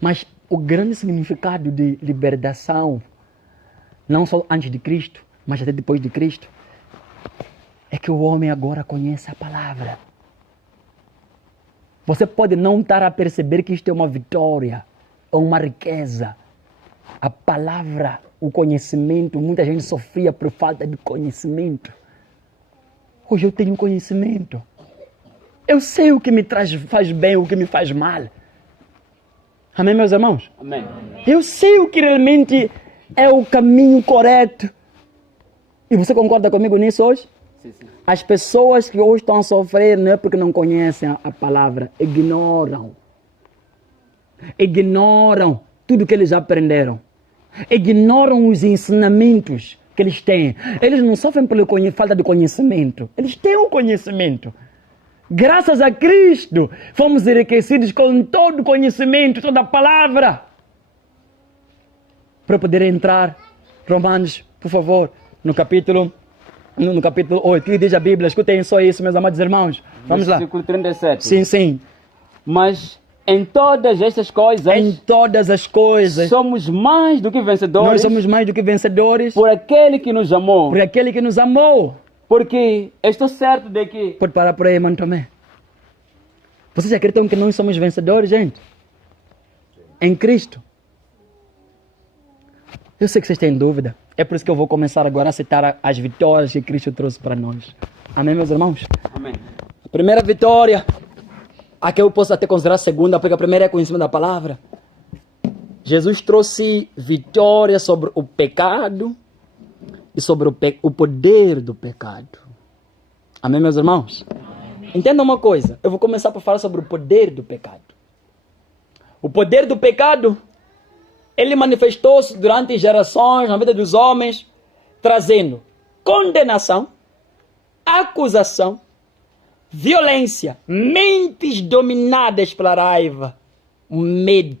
Mas o grande significado de libertação, não só antes de Cristo, mas até depois de Cristo, é que o homem agora conhece a palavra. Você pode não estar a perceber que isto é uma vitória, ou uma riqueza. A palavra, o conhecimento, muita gente sofria por falta de conhecimento. Hoje eu tenho conhecimento. Eu sei o que me faz bem, o que me faz mal. Amém, meus irmãos? Amém. Eu sei o que realmente é o caminho correto. E você concorda comigo nisso hoje? Sim, sim. As pessoas que hoje estão a sofrer não é porque não conhecem a palavra. Ignoram. Ignoram tudo que eles aprenderam. Ignoram os ensinamentos que eles têm. Eles não sofrem pela falta de conhecimento. Eles têm o conhecimento. Graças a Cristo, fomos enriquecidos com todo o conhecimento, toda a palavra. Para poder entrar, Romanos, por favor, no capítulo 8, que diz a Bíblia, escutem só isso, meus amados irmãos. Vamos lá. Versículo 37. Sim, sim. Mas em todas estas coisas, somos mais do que vencedores. Nós somos mais do que vencedores. Por aquele que nos amou. Por aquele que nos amou. Porque eu estou certo de que... Pode parar por aí, mano, também. Vocês acreditam que nós somos vencedores, gente? Em Cristo. Eu sei que vocês têm dúvida. É por isso que eu vou começar agora a citar as vitórias que Cristo trouxe para nós. Amém, meus irmãos? Amém. A primeira vitória, a que eu posso até considerar a segunda, porque a primeira é conhecimento da palavra. Jesus trouxe vitória sobre o pecado e sobre o poder do pecado. Amém, meus irmãos? Entenda uma coisa. Eu vou começar por falar sobre o poder do pecado. O poder do pecado, ele manifestou-se durante gerações na vida dos homens, trazendo condenação, acusação, violência, mentes dominadas pela raiva, medo.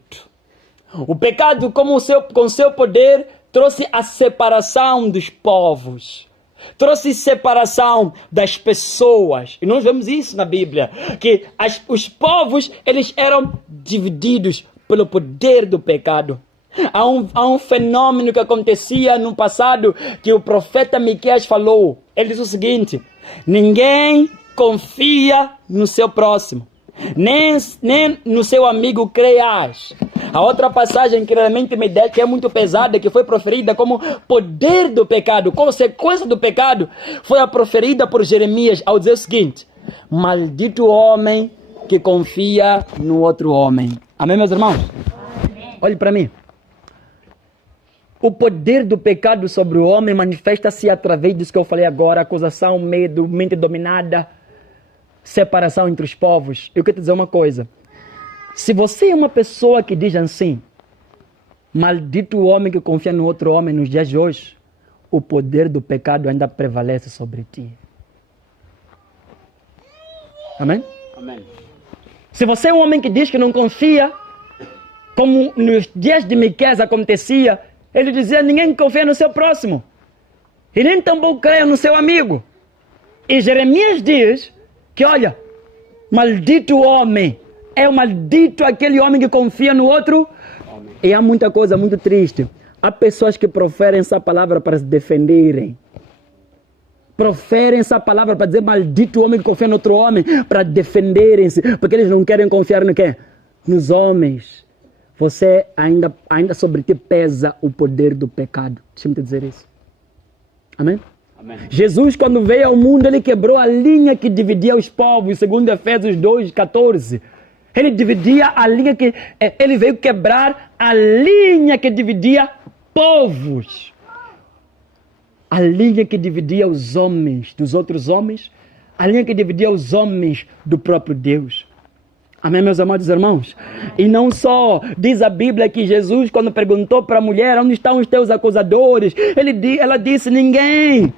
O pecado, com seu poder, trouxe a separação dos povos. Trouxe separação das pessoas. E nós vemos isso na Bíblia. Que os povos, eles eram divididos pelo poder do pecado. Há um fenômeno que acontecia no passado que o profeta Miqueias falou. Ele disse o seguinte: ninguém confia no seu próximo, nem no seu amigo creias. A outra passagem que realmente me dá, que é muito pesada, que foi proferida como poder do pecado, consequência do pecado, foi a proferida por Jeremias ao dizer o seguinte: maldito o homem que confia no outro homem. Amém, meus irmãos? Amém. Olhe para mim. O poder do pecado sobre o homem manifesta-se através disso que eu falei agora: acusação, medo, mente dominada, separação entre os povos. Eu quero te dizer uma coisa. Se você é uma pessoa que diz assim, maldito o homem que confia no outro homem nos dias de hoje, o poder do pecado ainda prevalece sobre ti. Amém? Amém. Se você é um homem que diz que não confia, como nos dias de Miqueias acontecia, ele dizia: ninguém confia no seu próximo, e nem tampouco creia no seu amigo. E Jeremias diz que, olha, maldito o homem, é o maldito aquele homem que confia no outro. Amém. E há muita coisa muito triste. Há pessoas que proferem essa palavra para se defenderem. Proferem essa palavra para dizer maldito o homem que confia no outro homem, para defenderem-se, porque eles não querem confiar no quê? Nos homens. Você ainda sobre ti pesa o poder do pecado. Deixa-me te dizer isso. Amém? Amém? Jesus, quando veio ao mundo, ele quebrou a linha que dividia os povos, segundo Efésios 2:14. Ele dividia a linha que... Ele veio quebrar a linha que dividia povos. A linha que dividia os homens dos outros homens. A linha que dividia os homens do próprio Deus. Amém, meus amados irmãos? E não só, diz a Bíblia que Jesus, quando perguntou para a mulher: onde estão os teus acusadores? Ela disse: ninguém.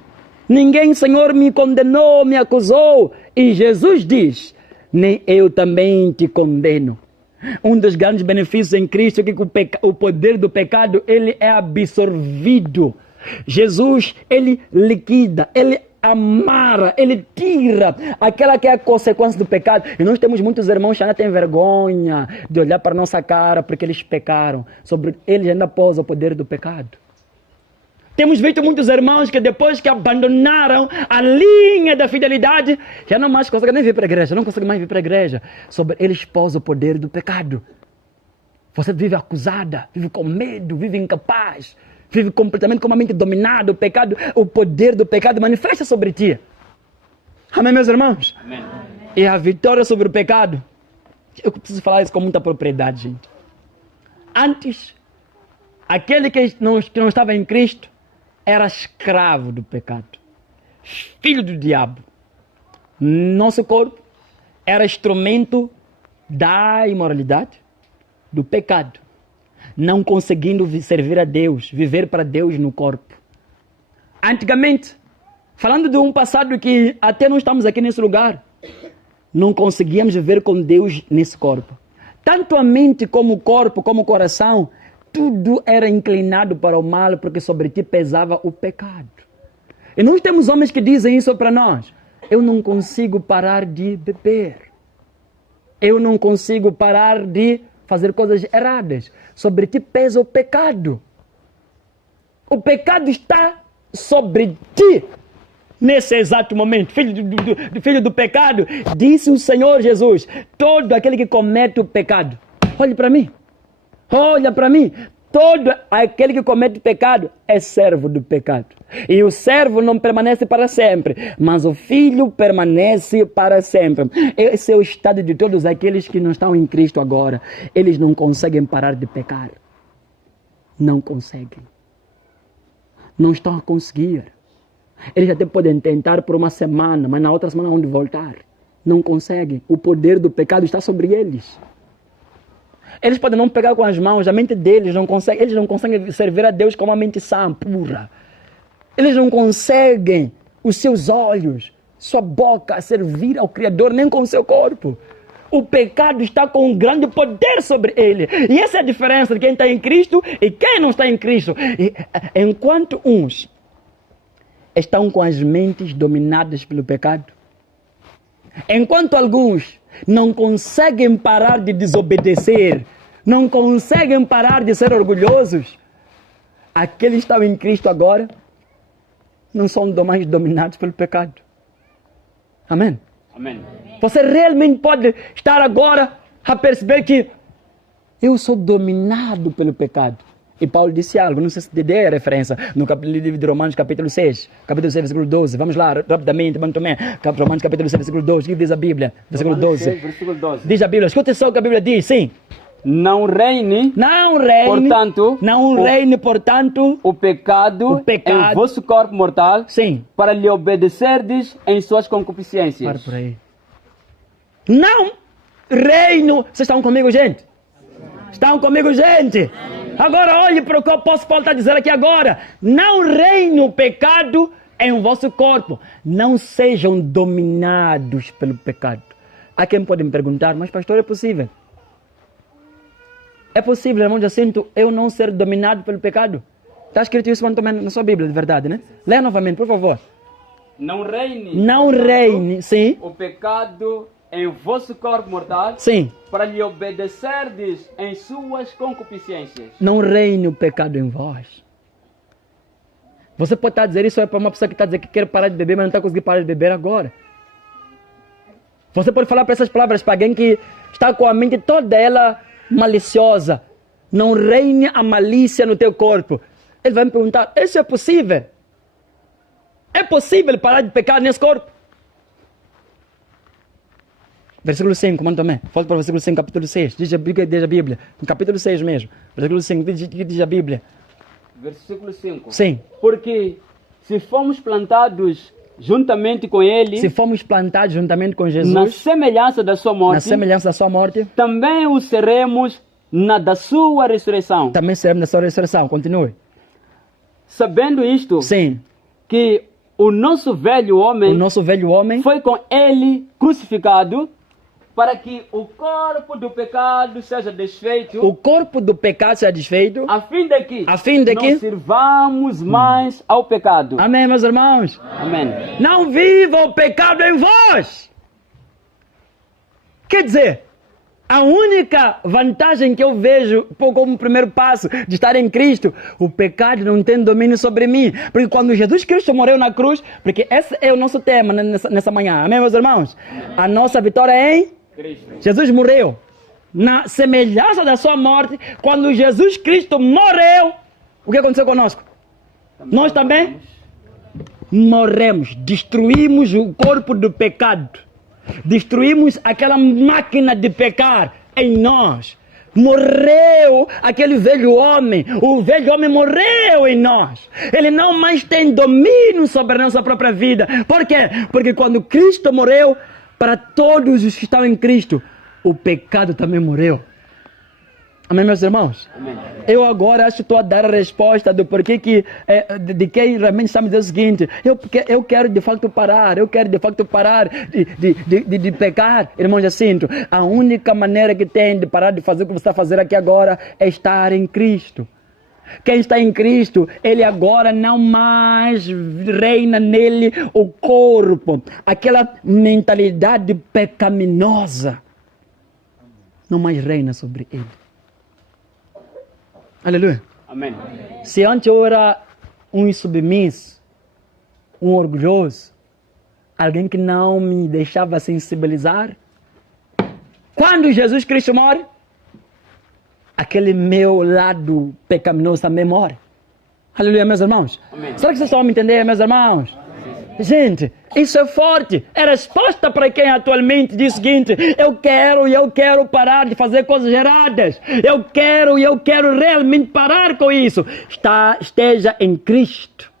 Ninguém, Senhor, me condenou, me acusou. E Jesus diz: nem eu também te condeno. Um dos grandes benefícios em Cristo é que o poder do pecado, ele é absorvido. Jesus, ele liquida, ele amarra, ele tira aquela que é a consequência do pecado. E nós temos muitos irmãos que ainda têm vergonha de olhar para a nossa cara porque eles pecaram. Sobre eles ainda pousa o poder do pecado. Temos visto muitos irmãos que depois que abandonaram a linha da fidelidade, já não mais conseguem nem vir para a igreja, não conseguem mais vir para a igreja. Sobre eles pousa o poder do pecado. Você vive acusada, vive com medo, vive incapaz, vive completamente com uma mente dominada. O pecado, o poder do pecado manifesta sobre ti. Amém, meus irmãos? Amém. E a vitória sobre o pecado, eu preciso falar isso com muita propriedade, gente. Antes, aquele que não estava em Cristo era escravo do pecado, filho do diabo. Nosso corpo era instrumento da imoralidade, do pecado, não conseguindo servir a Deus, viver para Deus no corpo. Antigamente, falando de um passado que até não estamos aqui nesse lugar, não conseguíamos viver com Deus nesse corpo. Tanto a mente como o corpo, como o coração, tudo era inclinado para o mal, porque sobre ti pesava o pecado. E nós temos homens que dizem isso para nós: eu não consigo parar de beber, eu não consigo parar de fazer coisas erradas. Sobre ti pesa o pecado. O pecado está sobre ti nesse exato momento. Filho do pecado, disse o Senhor Jesus: todo aquele que comete o pecado, olhe para mim. Olha para mim, todo aquele que comete pecado é servo do pecado. E o servo não permanece para sempre, mas o filho permanece para sempre. Esse é o estado de todos aqueles que não estão em Cristo agora. Eles não conseguem parar de pecar. Não conseguem. Não estão a conseguir. Eles até podem tentar por uma semana, mas na outra semana vão voltar. Não conseguem. O poder do pecado está sobre eles. Eles podem não pegar com as mãos, a mente deles não consegue, eles não conseguem servir a Deus com uma mente sã, pura. Eles não conseguem, os seus olhos, sua boca, servir ao Criador, nem com o seu corpo. O pecado está com um grande poder sobre ele. E essa é a diferença de quem está em Cristo e quem não está em Cristo. E, enquanto uns estão com as mentes dominadas pelo pecado, enquanto alguns não conseguem parar de desobedecer, não conseguem parar de ser orgulhosos, aqueles que estão em Cristo agora não são mais dominados pelo pecado. Amém? Amém. Você realmente pode estar agora a perceber que eu sou dominado pelo pecado. E Paulo disse algo, não sei se te dei a referência, no livro de Romanos capítulo 6, versículo 12. Vamos lá, rapidamente, Romanos capítulo 6, versículo 12. O que diz a Bíblia? Versículo 12. 6, versículo 12. Diz a Bíblia, escuta só o que a Bíblia diz, sim. Não reine, portanto, o pecado em vosso corpo mortal, sim, para lhe obedecerdes em suas concupiscências. Para por aí. Não reino. Vocês estão comigo, gente? Estão comigo, gente? Agora olhe para o que o apóstolo Paulo está dizendo aqui agora. Não reine o pecado em vosso corpo. Não sejam dominados pelo pecado. Há quem pode me perguntar, mas pastor, é possível? É possível, irmão Jacinto, eu não ser dominado pelo pecado? Está escrito isso na sua Bíblia, de verdade, né? Leia novamente, por favor. Não reine, sim, o pecado em vosso corpo mortal, sim, para lhe obedecerdes em suas concupiscências. Não reine o pecado em vós. Você pode estar a dizer isso para uma pessoa que está dizendo que quer parar de beber, mas não está conseguindo parar de beber agora. Você pode falar para essas palavras para alguém que está com a mente toda ela maliciosa. Não reine a malícia no teu corpo. Ele vai me perguntar, isso é possível? É possível parar de pecar nesse corpo? Versículo 5, manda também. Volta para o versículo 5, capítulo 6. Diz a Bíblia. No capítulo 6 mesmo. Versículo 5, diz a Bíblia. Versículo 5. Sim. Porque se fomos plantados juntamente com Ele, se fomos plantados juntamente com Jesus, na semelhança da sua morte, também o seremos na da sua ressurreição. Também seremos na sua ressurreição. Continue. Sabendo isto, sim, que o nosso velho homem foi com Ele crucificado, para que o corpo do pecado seja desfeito. O corpo do pecado seja desfeito. A fim de que não sirvamos mais ao pecado. Amém, meus irmãos? Amém. Não viva o pecado em vós. Quer dizer, a única vantagem que eu vejo como primeiro passo de estar em Cristo, o pecado não tem domínio sobre mim. Porque quando Jesus Cristo morreu na cruz, porque esse é o nosso tema nessa manhã. Amém, meus irmãos? A nossa vitória é em Cristo. Jesus morreu na semelhança da sua morte. Quando Jesus Cristo morreu, o que aconteceu conosco? Nós também morremos, destruímos o corpo do pecado, destruímos aquela máquina de pecar em nós. Morreu aquele velho homem, o velho homem morreu em nós. Ele não mais tem domínio sobre a nossa própria vida. Por quê? Porque quando Cristo morreu, para todos os que estão em Cristo, o pecado também morreu. Amém, meus irmãos? Amém. Eu agora acho que estou a dar a resposta do porquê de quem realmente está me dizendo o seguinte: eu quero de facto parar, de pecar. Irmão Jacinto, a única maneira que tem de parar de fazer o que você está fazendo aqui agora é estar em Cristo. Quem está em Cristo, ele agora não mais reina nele o corpo. Aquela mentalidade pecaminosa não mais reina sobre ele. Aleluia. Amém. Se antes eu era um insubmisso, um orgulhoso, alguém que não me deixava sensibilizar, quando Jesus Cristo morre, aquele meu lado pecaminoso também morre. Aleluia, meus irmãos. Amém. Será que vocês estão me entendendo, meus irmãos? Sim. Gente, isso é forte. É resposta para quem atualmente diz o seguinte: eu quero parar de fazer coisas erradas. Eu quero realmente parar com isso. Esteja em Cristo.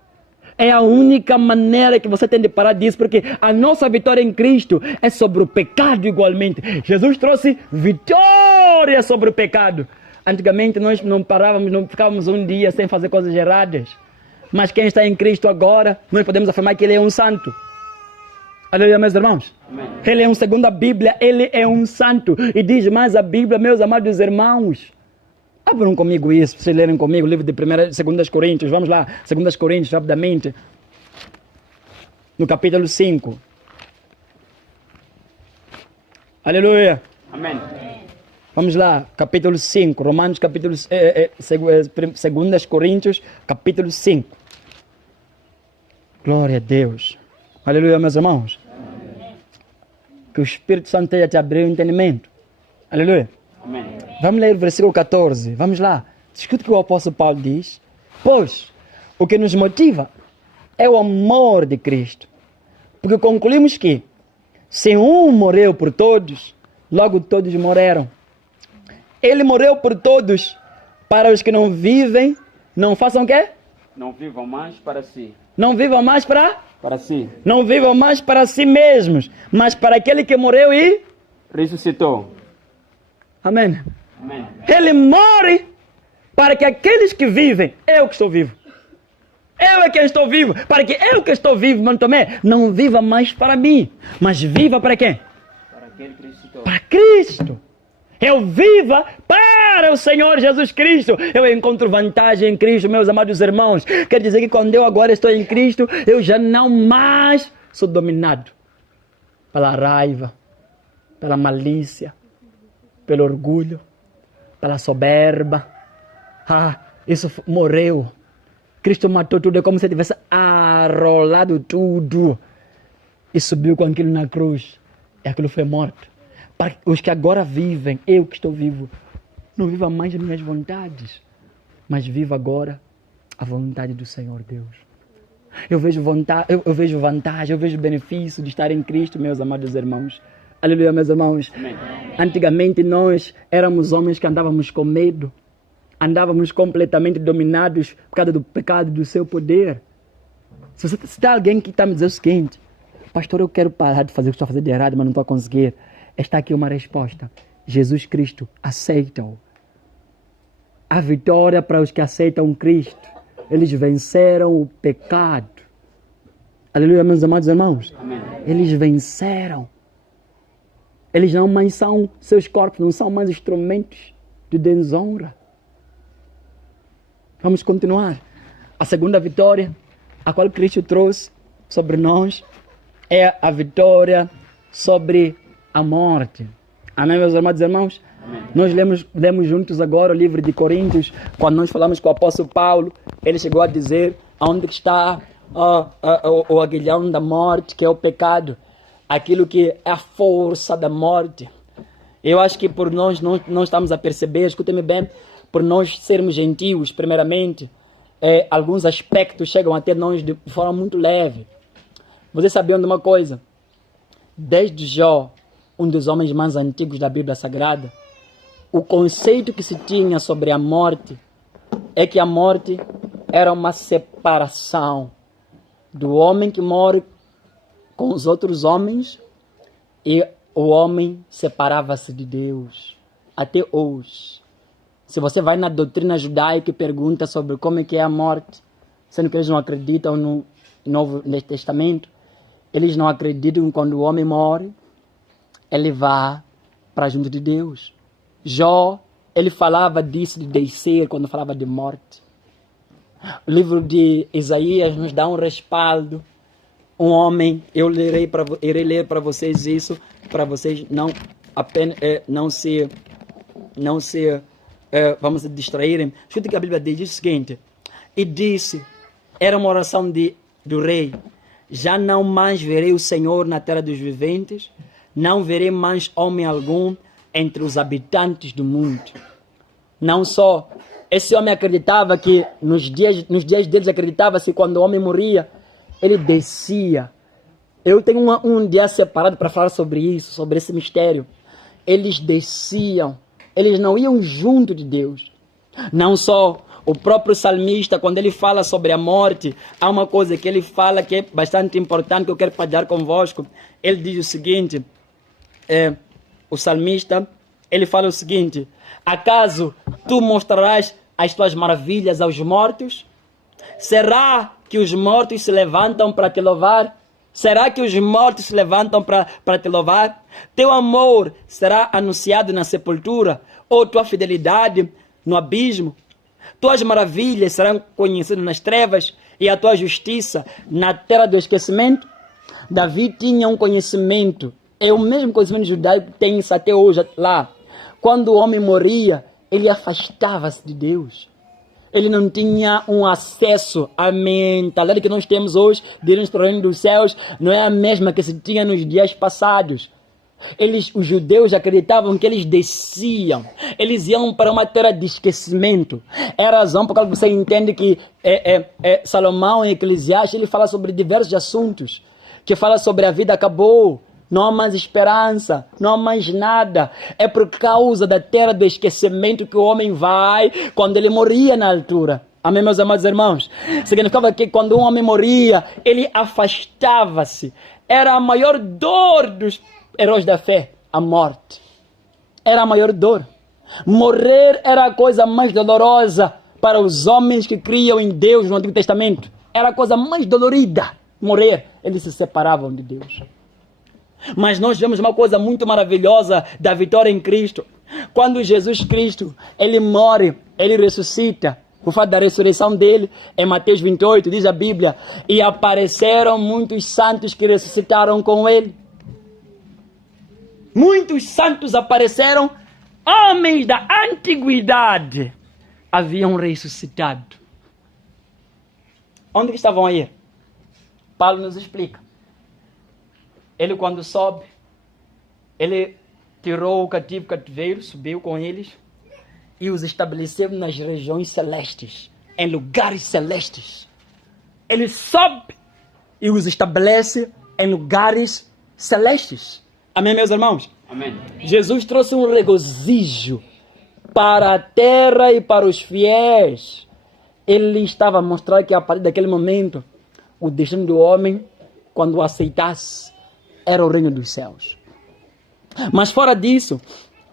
É a única maneira que você tem de parar disso, porque a nossa vitória em Cristo é sobre o pecado igualmente. Jesus trouxe vitória sobre o pecado. Antigamente nós não parávamos, não ficávamos um dia sem fazer coisas erradas. Mas quem está em Cristo agora, nós podemos afirmar que Ele é um santo. Aleluia, meus irmãos. Amém. Ele é um, segundo a Bíblia, Ele é um santo. E diz mais a Bíblia, meus amados irmãos. Abram comigo isso, vocês lerem comigo o livro de 2 Coríntios. Vamos lá, 2 Coríntios, rapidamente. No capítulo 5. Aleluia. Amém. Vamos lá, capítulo 5, Romanos, capítulo 2 Coríntios, capítulo 5. Glória a Deus. Aleluia, meus irmãos. Que o Espírito Santo tenha te abrir o entendimento. Aleluia. Amém. Vamos ler o versículo 14. Vamos lá. Escuta o que o apóstolo Paulo diz. Pois, o que nos motiva é o amor de Cristo. Porque concluímos que, se um morreu por todos, logo todos morreram. Ele morreu por todos, para os que não vivem, não façam o quê? Não vivam mais para si. Não vivam mais para si. Não vivam mais para si mesmos, mas para aquele que morreu e ressuscitou. Amém. Amém. Ele morre para que aqueles que vivem, eu que estou vivo. Eu é quem estou vivo, para que eu que estou vivo, mano Tomé, não viva mais para mim, mas viva para quem? Para aquele que ressuscitou. Para Cristo. Eu viva para o Senhor Jesus Cristo. Eu encontro vantagem em Cristo, meus amados irmãos. Quer dizer que quando eu agora estou em Cristo, eu já não mais sou dominado pela raiva, pela malícia, pelo orgulho, pela soberba. Isso morreu. Cristo matou tudo, é como se tivesse arrolado tudo e subiu com aquilo na cruz. E aquilo foi morto. Para os que agora vivem, eu que estou vivo, não viva mais as minhas vontades, mas viva agora a vontade do Senhor Deus. Eu vejo vantagem, eu vejo benefício de estar em Cristo, meus amados irmãos. Aleluia, meus irmãos. Amém. Antigamente nós éramos homens que andávamos com medo, andávamos completamente dominados por causa do pecado, do seu poder. Se está alguém que está me dizendo o seguinte: pastor, eu quero parar de fazer o que estou fazendo de errado, mas não estou a conseguir. Está aqui uma resposta. Jesus Cristo, aceita-o. A vitória para os que aceitam Cristo. Eles venceram o pecado. Aleluia, meus amados irmãos. Amém. Eles venceram. Eles não mais são, seus corpos não são mais instrumentos de desonra. Vamos continuar. A segunda vitória, a qual Cristo trouxe sobre nós, é a vitória sobre a morte. Amém, meus amados irmãos? Amém. Nós lemos juntos agora o livro de Coríntios, quando nós falamos com o apóstolo Paulo, ele chegou a dizer onde está o aguilhão da morte, que é o pecado, aquilo que é a força da morte. Eu acho que por nós não estamos a perceber, escutem-me bem, por nós sermos gentios, primeiramente, alguns aspectos chegam até nós de forma muito leve. Vocês sabiam de uma coisa? Desde Jó, um dos homens mais antigos da Bíblia Sagrada, o conceito que se tinha sobre a morte é que a morte era uma separação do homem que morre com os outros homens e o homem separava-se de Deus. Até hoje. Se você vai na doutrina judaica e pergunta sobre como é que é a morte, sendo que eles não acreditam no Novo Testamento, eles não acreditam que quando o homem morre, ele vai para junto de Deus. Jó, ele falava disso, de descer, quando falava de morte. O livro de Isaías nos dá um respaldo. Um homem, irei ler para vocês isso, para vocês vamos se distraírem. Escute que a Bíblia diz o seguinte: e disse, era uma oração do rei: já não mais verei o Senhor na terra dos viventes, não verei mais homem algum entre os habitantes do mundo. Não só, esse homem acreditava que, nos dias deles acreditava-se que quando o homem morria, ele descia. Eu tenho um dia separado para falar sobre isso, sobre esse mistério. Eles desciam, eles não iam junto de Deus. Não só, o próprio salmista, quando ele fala sobre a morte, há uma coisa que ele fala que é bastante importante, que eu quero partilhar convosco. Ele diz o seguinte, o salmista, ele fala o seguinte: acaso tu mostrarás as tuas maravilhas aos mortos? Será que os mortos se levantam para te louvar? Será que os mortos se levantam para te louvar? Teu amor será anunciado na sepultura, ou tua fidelidade no abismo? Tuas maravilhas serão conhecidas nas trevas, e a tua justiça na terra do esquecimento? Davi tinha um conhecimento, é o mesmo conhecimento judaico que tem isso até hoje lá. Quando o homem morria, ele afastava-se de Deus. Ele não tinha um acesso à mentalidade que nós temos hoje de irmos para o reino dos céus, não é a mesma que se tinha nos dias passados. Os judeus acreditavam que eles desciam, eles iam para uma terra de esquecimento. É a razão por qual você entende que Salomão em Eclesiastes, ele fala sobre diversos assuntos, que fala sobre a vida acabou, não há mais esperança, não há mais nada. É por causa da terra do esquecimento que o homem vai quando ele morria na altura. Amém, meus amados irmãos? Significava que quando um homem morria, ele afastava-se. Era a maior dor dos heróis da fé, a morte. Era a maior dor. Morrer era a coisa mais dolorosa para os homens que criam em Deus no Antigo Testamento. Era a coisa mais dolorida. Morrer, eles se separavam de Deus. Mas nós vemos uma coisa muito maravilhosa da vitória em Cristo. Quando Jesus Cristo, ele morre, ele ressuscita. O fato da ressurreição dele, em Mateus 28, diz a Bíblia, e apareceram muitos santos que ressuscitaram com ele. Muitos santos apareceram, homens da antiguidade haviam ressuscitado. Onde que estavam aí? Paulo nos explica. Ele quando sobe, ele tirou o cativeiro, subiu com eles e os estabeleceu nas regiões celestes, em lugares celestes. Ele sobe e os estabelece em lugares celestes. Amém, meus irmãos? Amém. Jesus trouxe um regozijo para a terra e para os fiéis. Ele estava a mostrar que a partir daquele momento, o destino do homem, quando o aceitasse, era o reino dos céus. Mas fora disso,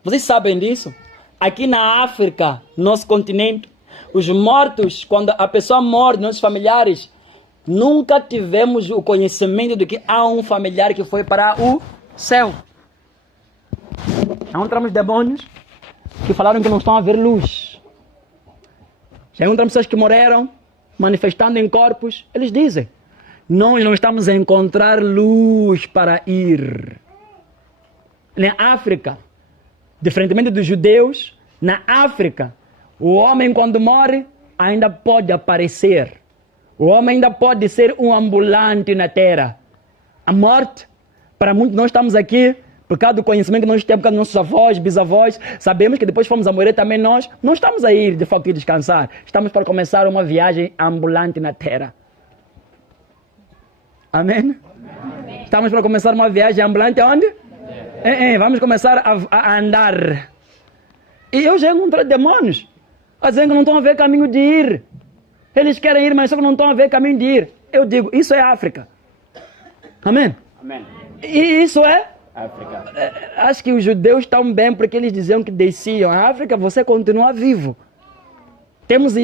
vocês sabem disso? Aqui na África, nosso continente, os mortos, quando a pessoa morre, nossos familiares, nunca tivemos o conhecimento de que há um familiar que foi para o céu. Já encontramos demônios que falaram que não estão a ver luz. Já encontramos pessoas que morreram manifestando em corpos. Eles dizem, nós não estamos a encontrar luz para ir. Na África, diferentemente dos judeus, na África, o homem quando morre ainda pode aparecer. O homem ainda pode ser um ambulante na terra. A morte, para muitos nós estamos aqui, por causa do conhecimento que nós temos, por causa dos nossos avós, bisavós, sabemos que depois fomos a morrer também nós, não estamos a ir de fato descansar. Estamos para começar uma viagem ambulante na terra. Amém? Amém. Estamos para começar uma viagem ambulante aonde? Vamos começar a andar. E eu já encontrei demônios a dizer que não estão a ver caminho de ir. Eles querem ir, mas só que não estão a ver caminho de ir. Eu digo, isso é África. Amém? Amém. E isso é? África. Acho que os judeus estão bem porque eles diziam que desciam. A África você continua vivo. Temos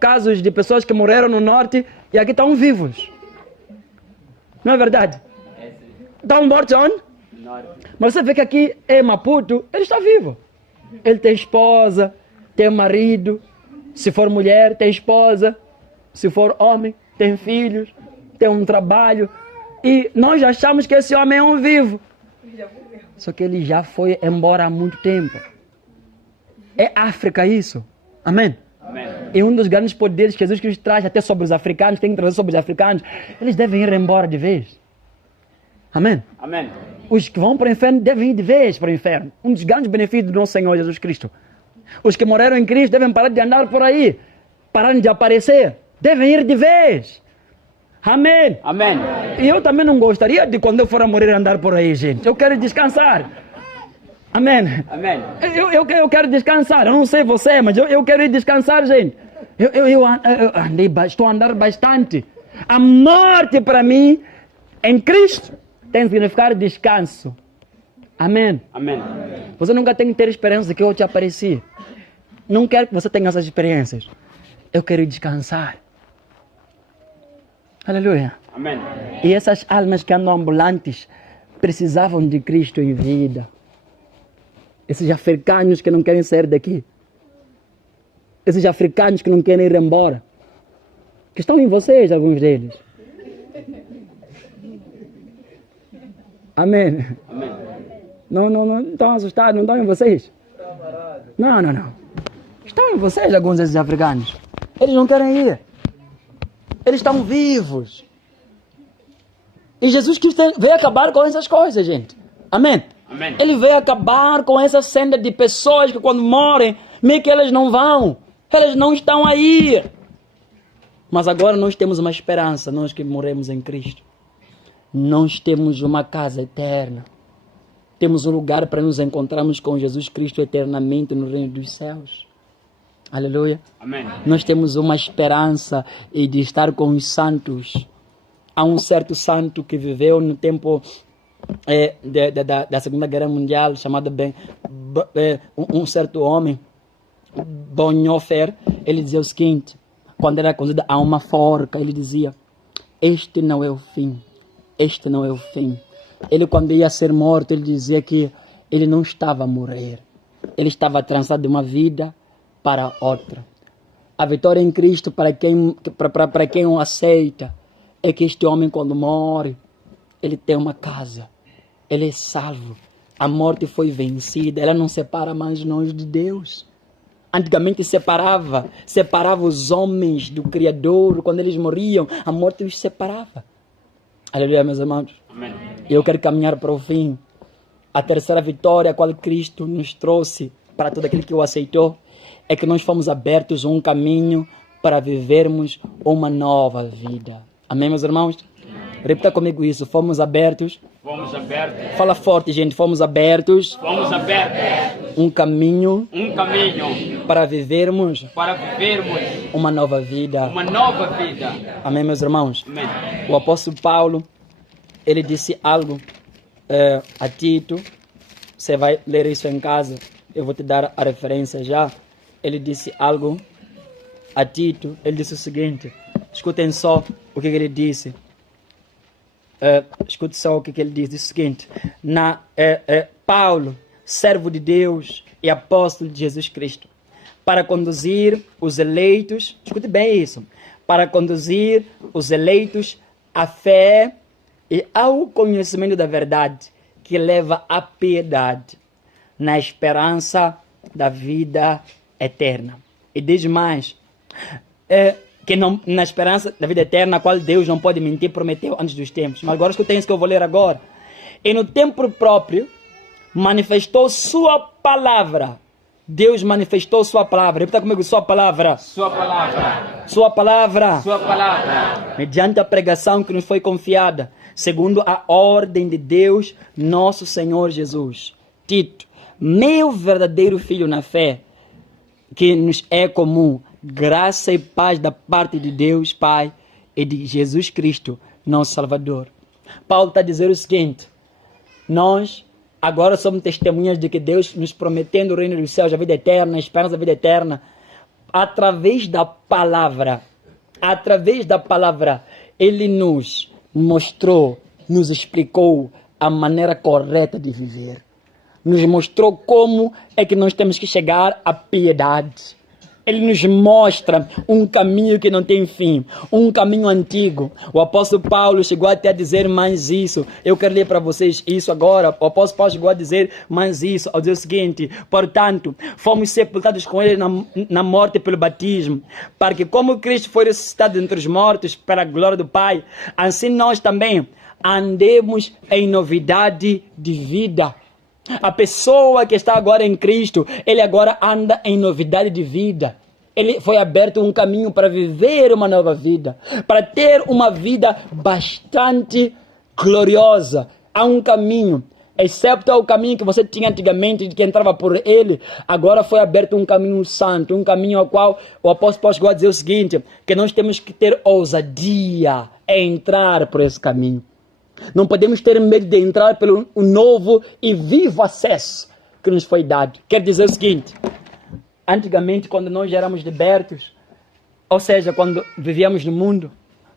casos de pessoas que morreram no norte e aqui estão vivos. Não é verdade? Estão mortos onde? Mas você vê que aqui em Maputo, ele está vivo. Ele tem esposa, tem marido. Se for mulher, tem esposa. Se for homem, tem filhos, tem um trabalho. E nós achamos que esse homem é um vivo. Só que ele já foi embora há muito tempo. É África isso. Amém? Amém. E um dos grandes poderes que Jesus Cristo traz até sobre os africanos, tem que trazer sobre os africanos, eles devem ir embora de vez. Amém? Amém. Os que vão para o inferno devem ir de vez para o inferno. Um dos grandes benefícios do nosso Senhor Jesus Cristo. Os que morreram em Cristo devem parar de andar por aí. Pararem de aparecer. Devem ir de vez. Amém. Amém. E eu também não gostaria de quando eu for a morrer andar por aí, gente. Eu quero descansar. Amém. Amém. Eu quero descansar. Eu não sei você, mas eu quero ir descansar, gente. Eu estou a andar bastante. A morte para mim, em Cristo, tem que significar descanso. Amém. Amém. Você nunca tem que ter experiência que eu te apareci. Não quero que você tenha essas experiências. Eu quero descansar. Aleluia. Amém. E essas almas que andam ambulantes precisavam de Cristo em vida. Esses africanos que não querem sair daqui. Esses africanos que não querem ir embora. Que estão em vocês, alguns deles. Amém. Amém. Não estão assustados, não estão em vocês? Não. Estão em vocês, alguns desses africanos. Eles não querem ir. Eles estão vivos. E Jesus Cristo veio acabar com essas coisas, gente. Amém? Amém. Ele veio acabar com essa senda de pessoas que quando morrem, meio que elas não vão. Elas não estão aí. Mas agora nós temos uma esperança, nós que morremos em Cristo. nós temos uma casa eterna. Temos um lugar para nos encontrarmos com Jesus Cristo eternamente no reino dos céus. Aleluia. Amém. Nós temos uma esperança de estar com os santos. Há um certo santo que viveu no tempo da Segunda Guerra Mundial, chamado um certo homem, Bonhoeffer. Ele dizia o seguinte, quando era conduzido a uma forca, ele dizia: este não é o fim, este não é o fim. Ele, quando ia ser morto, ele dizia que ele não estava a morrer, ele estava trançado de uma vida para outra. A vitória em Cristo, para quem o aceita, é que este homem, quando morre, ele tem uma casa, ele é salvo. A morte foi vencida, ela não separa mais nós de Deus. Antigamente separava os homens do Criador. Quando eles morriam, a morte os separava. Aleluia, meus irmãos. Amém. Eu quero caminhar para o fim. A terceira vitória a qual Cristo nos trouxe para todo aquele que o aceitou é que nós fomos abertos a um caminho para vivermos uma nova vida. Amém, meus irmãos? Repita comigo isso. Fomos abertos. Fomos abertos. Fala forte, gente. Fomos abertos. Fomos abertos. Um caminho. Um caminho. Para vivermos. Para vivermos. Uma nova vida. Uma nova vida. Amém, meus irmãos? Amém. O apóstolo Paulo, ele disse algo a Tito. Você vai ler isso em casa. Eu vou te dar a referência já. Ele disse algo a Tito. Ele disse o seguinte. Escutem só o que ele disse. Escute só o que ele diz. Diz o seguinte. Paulo, servo de Deus e apóstolo de Jesus Cristo, para conduzir os eleitos, escute bem isso, para conduzir os eleitos à fé e ao conhecimento da verdade, que leva à piedade, na esperança da vida eterna. E diz mais, que não, na esperança da vida eterna, a qual Deus não pode mentir, prometeu antes dos tempos. Mas agora escutem isso que eu vou ler agora. E no tempo próprio, manifestou sua palavra. Deus manifestou sua palavra. Repita comigo, sua palavra. Sua palavra. Sua palavra. Sua palavra. Mediante a pregação que nos foi confiada, segundo a ordem de Deus, nosso Senhor Jesus. Tito, meu verdadeiro filho na fé, que nos é comum, graça e paz da parte de Deus Pai e de Jesus Cristo, nosso Salvador. Paulo está dizendo o seguinte: nós agora somos testemunhas de que Deus nos prometendo o reino dos céus, a vida eterna, a esperança da vida eterna, através da palavra. Através da palavra, Ele nos mostrou, nos explicou a maneira correta de viver. Nos mostrou como é que nós temos que chegar à piedade. Ele nos mostra um caminho que não tem fim, um caminho antigo. O apóstolo Paulo chegou até a dizer mais isso. Eu quero ler para vocês isso agora. O apóstolo Paulo chegou a dizer mais isso, ao dizer o seguinte: portanto, fomos sepultados com ele na morte pelo batismo, para que, como Cristo foi ressuscitado entre os mortos pela glória do Pai, assim nós também andemos em novidade de vida. A pessoa que está agora em Cristo, ele agora anda em novidade de vida. Ele foi aberto um caminho para viver uma nova vida, para ter uma vida bastante gloriosa. Há um caminho, excepto ao caminho que você tinha antigamente, que entrava por ele, agora foi aberto um caminho santo, um caminho ao qual o apóstolo Paulo chegou a dizer o seguinte, que nós temos que ter ousadia em entrar por esse caminho. Não podemos ter medo de entrar pelo novo e vivo acesso que nos foi dado. Quer dizer o seguinte: antigamente, quando nós éramos libertos, ou seja, quando vivíamos no mundo,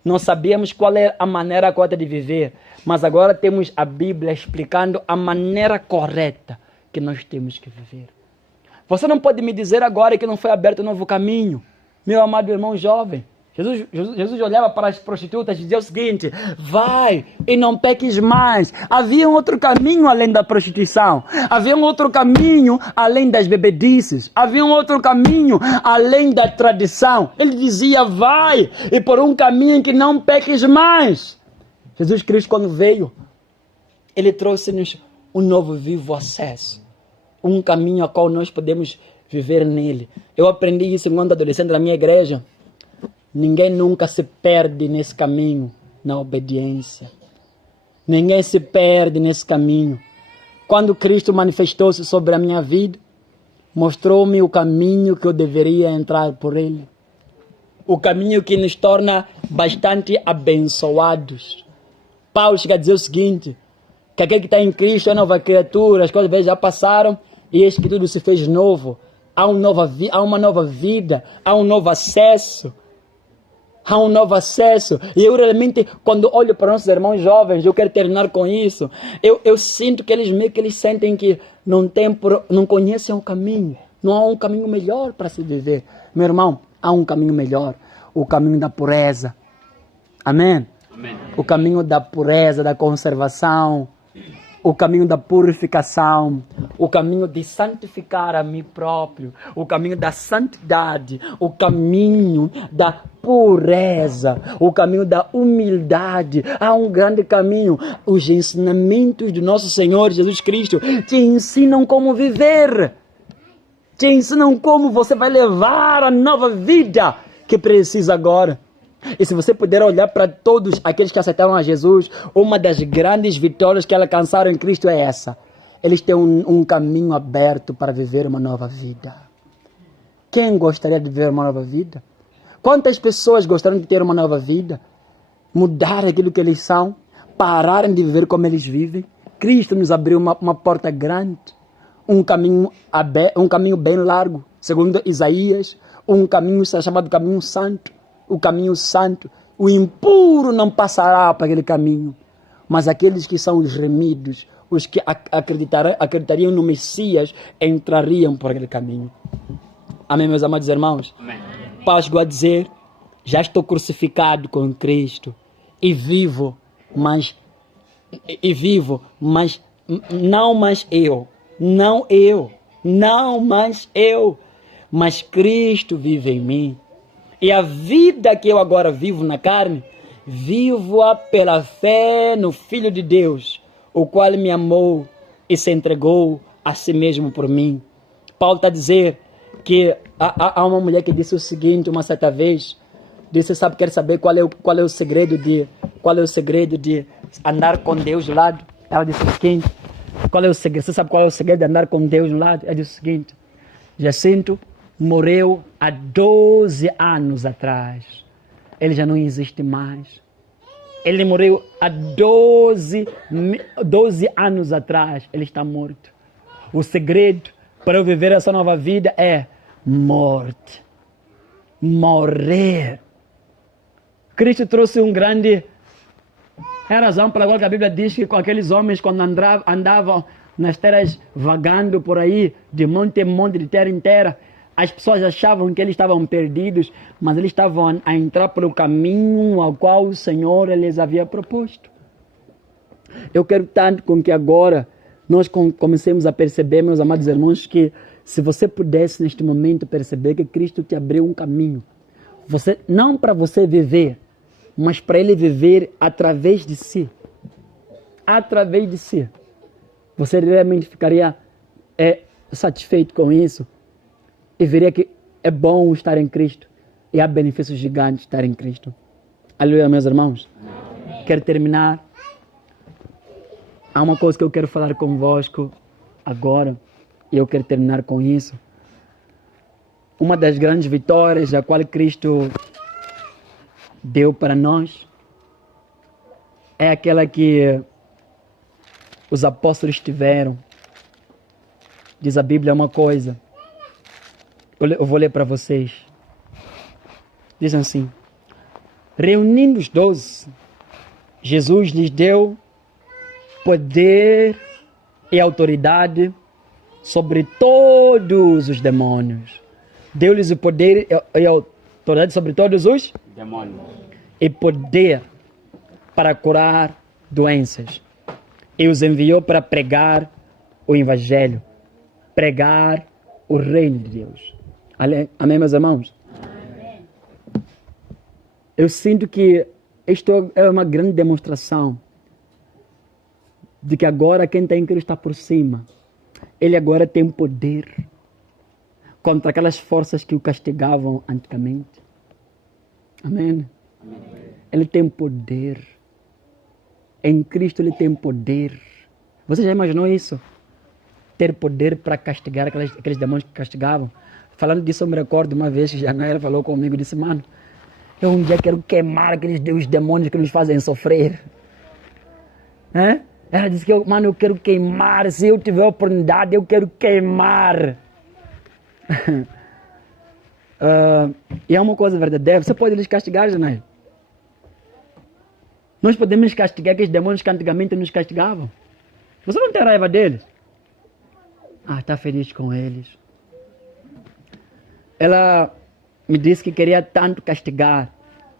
não sabíamos qual era a maneira correta de viver. Mas agora temos a Bíblia explicando a maneira correta que nós temos que viver. Você não pode me dizer agora que não foi aberto um novo caminho, meu amado irmão jovem. Jesus olhava para as prostitutas e dizia o seguinte: vai e não peques mais. Havia um outro caminho além da prostituição. Havia um outro caminho além das bebedices. Havia um outro caminho além da tradição. Ele dizia: vai e por um caminho em que não peques mais. Jesus Cristo, quando veio, ele trouxe-nos um novo vivo acesso. Um caminho ao qual nós podemos viver nele. Eu aprendi isso enquanto adolescente na minha igreja. Ninguém nunca se perde nesse caminho, na obediência. Ninguém se perde nesse caminho. Quando Cristo manifestou-se sobre a minha vida, mostrou-me o caminho que eu deveria entrar por ele. O caminho que nos torna bastante abençoados. Paulo chega a dizer o seguinte, que aquele que está em Cristo é nova criatura, as coisas já passaram e eis que tudo se fez novo. Há uma nova vida, há um novo acesso. Há um novo acesso. E eu realmente, quando olho para nossos irmãos jovens, eu quero terminar com isso. Eu sinto que eles sentem que não conhecem o caminho. Não há um caminho melhor para se viver. Meu irmão, há um caminho melhor. O caminho da pureza. Amém? Amém. O caminho da pureza, da conservação. O caminho da purificação, o caminho de santificar a mim próprio, o caminho da santidade, o caminho da pureza, o caminho da humildade. Há um grande caminho. Os ensinamentos do nosso Senhor Jesus Cristo te ensinam como viver, te ensinam como você vai levar a nova vida que precisa agora. E se você puder olhar para todos aqueles que aceitaram a Jesus, uma das grandes vitórias que alcançaram em Cristo é essa. Eles têm um caminho aberto para viver uma nova vida. Quem gostaria de viver uma nova vida? Quantas pessoas gostariam de ter uma nova vida? Mudar aquilo que eles são? Pararem de viver como eles vivem? Cristo nos abriu uma porta grande, um caminho bem largo, segundo Isaías, um caminho chamado caminho santo. O caminho santo, o impuro não passará para aquele caminho, mas aqueles que são os remidos, os que acreditariam no Messias, entrariam por aquele caminho. Amém, meus amados irmãos? Amém. Paulo chegou a dizer, já estou crucificado com Cristo e vivo, mas não mais eu, mas Cristo vive em mim. E a vida que eu agora vivo na carne, vivo-a pela fé no Filho de Deus, o qual me amou e se entregou a si mesmo por mim. Paulo está a dizer que há uma mulher que disse o seguinte uma certa vez, disse, quer saber qual é o segredo de andar com Deus do lado? Ela disse o seguinte, você sabe qual é o segredo de andar com Deus do lado? Ela disse o seguinte, Jacinto morreu há 12 anos atrás. Ele já não existe mais. Ele morreu há 12 anos atrás. Ele está morto. O segredo para eu viver essa nova vida é morte. Morrer. Cristo trouxe um grande... É a razão pela qual a Bíblia diz que com aqueles homens, quando andavam nas terras vagando por aí, de monte em monte, de terra em terra, as pessoas achavam que eles estavam perdidos, mas eles estavam a entrar pelo caminho ao qual o Senhor lhes havia proposto. Eu quero tanto com que agora nós comecemos a perceber, meus amados irmãos, que se você pudesse neste momento perceber que Cristo te abriu um caminho, não para você viver, mas para Ele viver através de si. Através de si. Você realmente ficaria satisfeito com isso e veria que é bom estar em Cristo e há benefícios gigantes de estar em Cristo. Aleluia, meus irmãos. Quero terminar. Há uma coisa que eu quero falar convosco agora e eu quero terminar com isso. Uma das grandes vitórias a qual Cristo deu para nós é aquela que os apóstolos tiveram. Diz a Bíblia uma coisa. Eu vou ler para vocês. Diz assim: reunindo os 12, Jesus lhes deu poder e autoridade sobre todos os demônios. Deu-lhes o poder e autoridade sobre todos os demônios. E poder para curar doenças. E os enviou para pregar o Evangelho. Pregar o reino de Deus. Amém, meus irmãos? Amém. Eu sinto que isto é uma grande demonstração de que agora quem está em Cristo está por cima. Ele agora tem poder contra aquelas forças que o castigavam antigamente. Amém? Amém. Ele tem poder. Em Cristo ele tem poder. Você já imaginou isso? Ter poder para castigar aqueles demônios que castigavam? Falando disso, eu me recordo uma vez que Janaíla falou comigo, disse, mano, eu um dia quero queimar os demônios que nos fazem sofrer. Ela disse que, mano, eu quero queimar, se eu tiver oportunidade, eu quero queimar. E é uma coisa verdadeira, você pode lhes castigar, Janaíla. Nós podemos castigar aqueles demônios que antigamente nos castigavam. Você não tem raiva deles? Está feliz com eles. Ela me disse que queria tanto castigar,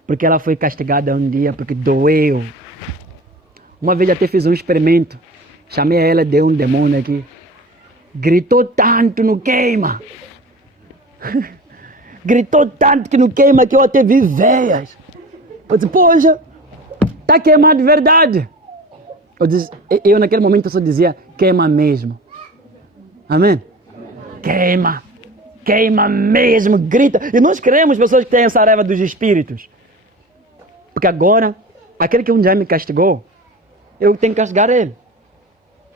porque ela foi castigada um dia, porque doeu. Uma vez até fiz um experimento. Chamei a ela, deu um demônio aqui. Gritou tanto no queima. Gritou tanto que no queima que eu até vi veias. Eu disse, poxa, está queimado de verdade. Eu naquele momento só dizia, queima mesmo. Amém? Queima. Queima mesmo, grita. E nós queremos pessoas que têm essa raiva dos espíritos. Porque agora, aquele que um dia me castigou, eu tenho que castigar ele.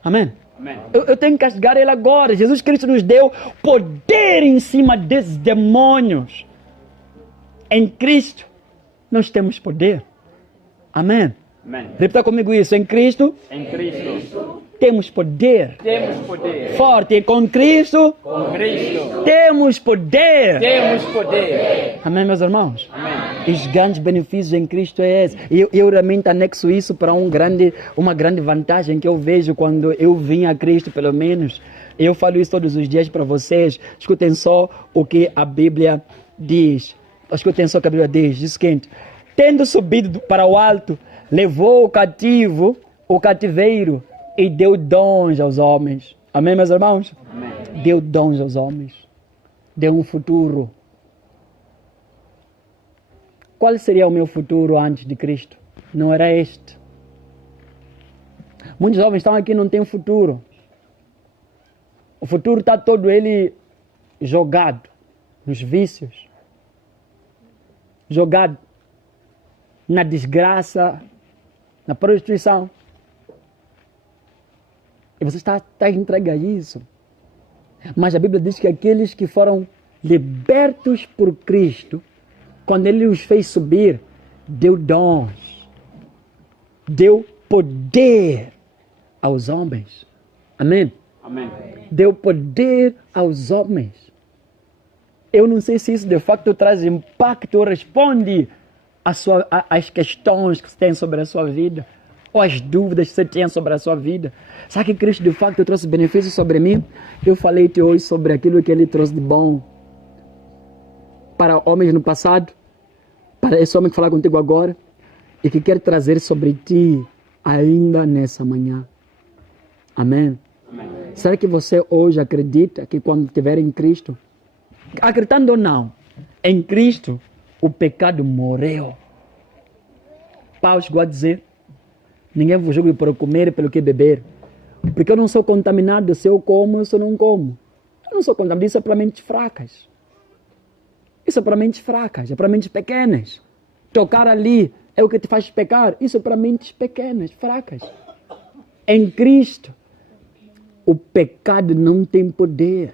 Amém? Amém. Eu tenho que castigar ele agora. Jesus Cristo nos deu poder em cima desses demônios. Em Cristo, nós temos poder. Amém? Amém. Repita comigo isso. Em Cristo, temos poder. Temos poder. Forte. Com Cristo, temos poder. Temos poder. Amém, meus irmãos? Amém. Os grandes benefícios em Cristo é esse. Eu realmente anexo isso para uma grande vantagem que eu vejo quando eu vim a Cristo, pelo menos. Eu falo isso todos os dias para vocês. Escutem só o que a Bíblia diz. Escutem só o que a Bíblia diz. Diz o seguinte: tendo subido para o alto, levou o cativo, o cativeiro, e deu dons aos homens. Amém, meus irmãos? Amém. Deu dons aos homens. Deu um futuro. Qual seria o meu futuro antes de Cristo? Não era este. Muitos jovens estão aqui e não têm futuro. O futuro está todo ele jogado nos vícios. Jogado na desgraça, na prostituição. E você está entregue a isso. Mas a Bíblia diz que aqueles que foram libertos por Cristo, quando Ele os fez subir, deu dons, deu poder aos homens. Amém? Amém. Deu poder aos homens. Eu não sei se isso de facto traz impacto ou responde às questões que você tem sobre a sua vida, ou as dúvidas que você tem sobre a sua vida. Sabe que Cristo de facto trouxe benefícios sobre mim? Eu falei-te hoje sobre aquilo que Ele trouxe de bom para homens no passado, para esse homem que falar contigo agora, e que quer trazer sobre ti ainda nessa manhã. Amém? Amém. Será que você hoje acredita que quando estiver em Cristo, acreditando ou não, em Cristo, o pecado morreu? Paulo chegou a dizer: ninguém vos julgue por comer e pelo que beber, porque eu não sou contaminado se eu como ou se eu não como. Eu não sou contaminado, isso é para mentes fracas. Isso é para mentes fracas, é para mentes pequenas. Tocar ali é o que te faz pecar, isso é para mentes pequenas, fracas. Em Cristo, o pecado não tem poder.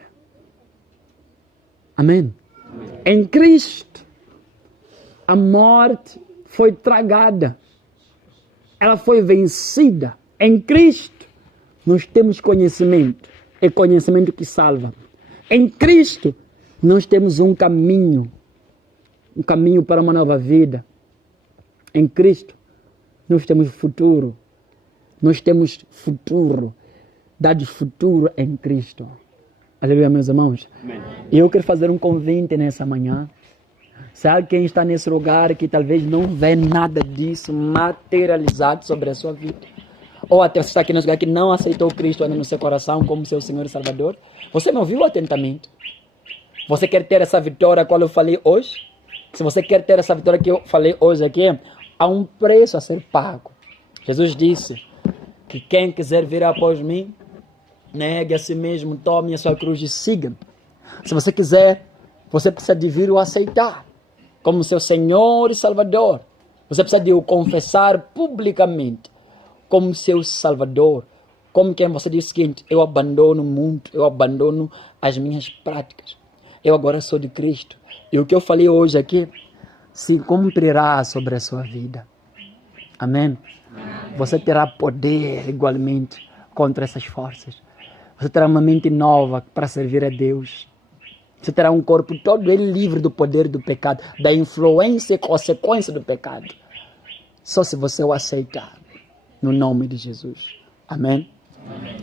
Amém? Em Cristo, a morte foi tragada. Ela foi vencida. Em Cristo, nós temos conhecimento. É conhecimento que salva. Em Cristo, nós temos um caminho para uma nova vida. Em Cristo, nós temos futuro. Nós temos futuro. Dado futuro em Cristo. Aleluia, meus irmãos. E eu quero fazer um convite nessa manhã. Se alguém está nesse lugar que talvez não vê nada disso materializado sobre a sua vida, ou até você está aqui nesse lugar que não aceitou Cristo ainda no seu coração como seu Senhor e Salvador, você me ouviu atentamente? Você quer ter essa vitória a qual eu falei hoje? Se você quer ter essa vitória que eu falei hoje aqui, há um preço a ser pago. Jesus disse que quem quiser vir após mim, negue a si mesmo, tome a sua cruz e siga-me. Se você quiser, você precisa de vir o aceitar como seu Senhor e Salvador. Você precisa de o confessar publicamente. como seu Salvador, como quem você diz o seguinte: eu abandono o mundo, eu abandono as minhas práticas, eu agora sou de Cristo. E o que eu falei hoje aqui se cumprirá sobre a sua vida. Amém? Você terá poder igualmente contra essas forças. Você terá uma mente nova para servir a Deus. Você terá um corpo todo ele livre do poder do pecado, da influência e consequência do pecado. Só se você o aceitar. No nome de Jesus. Amém?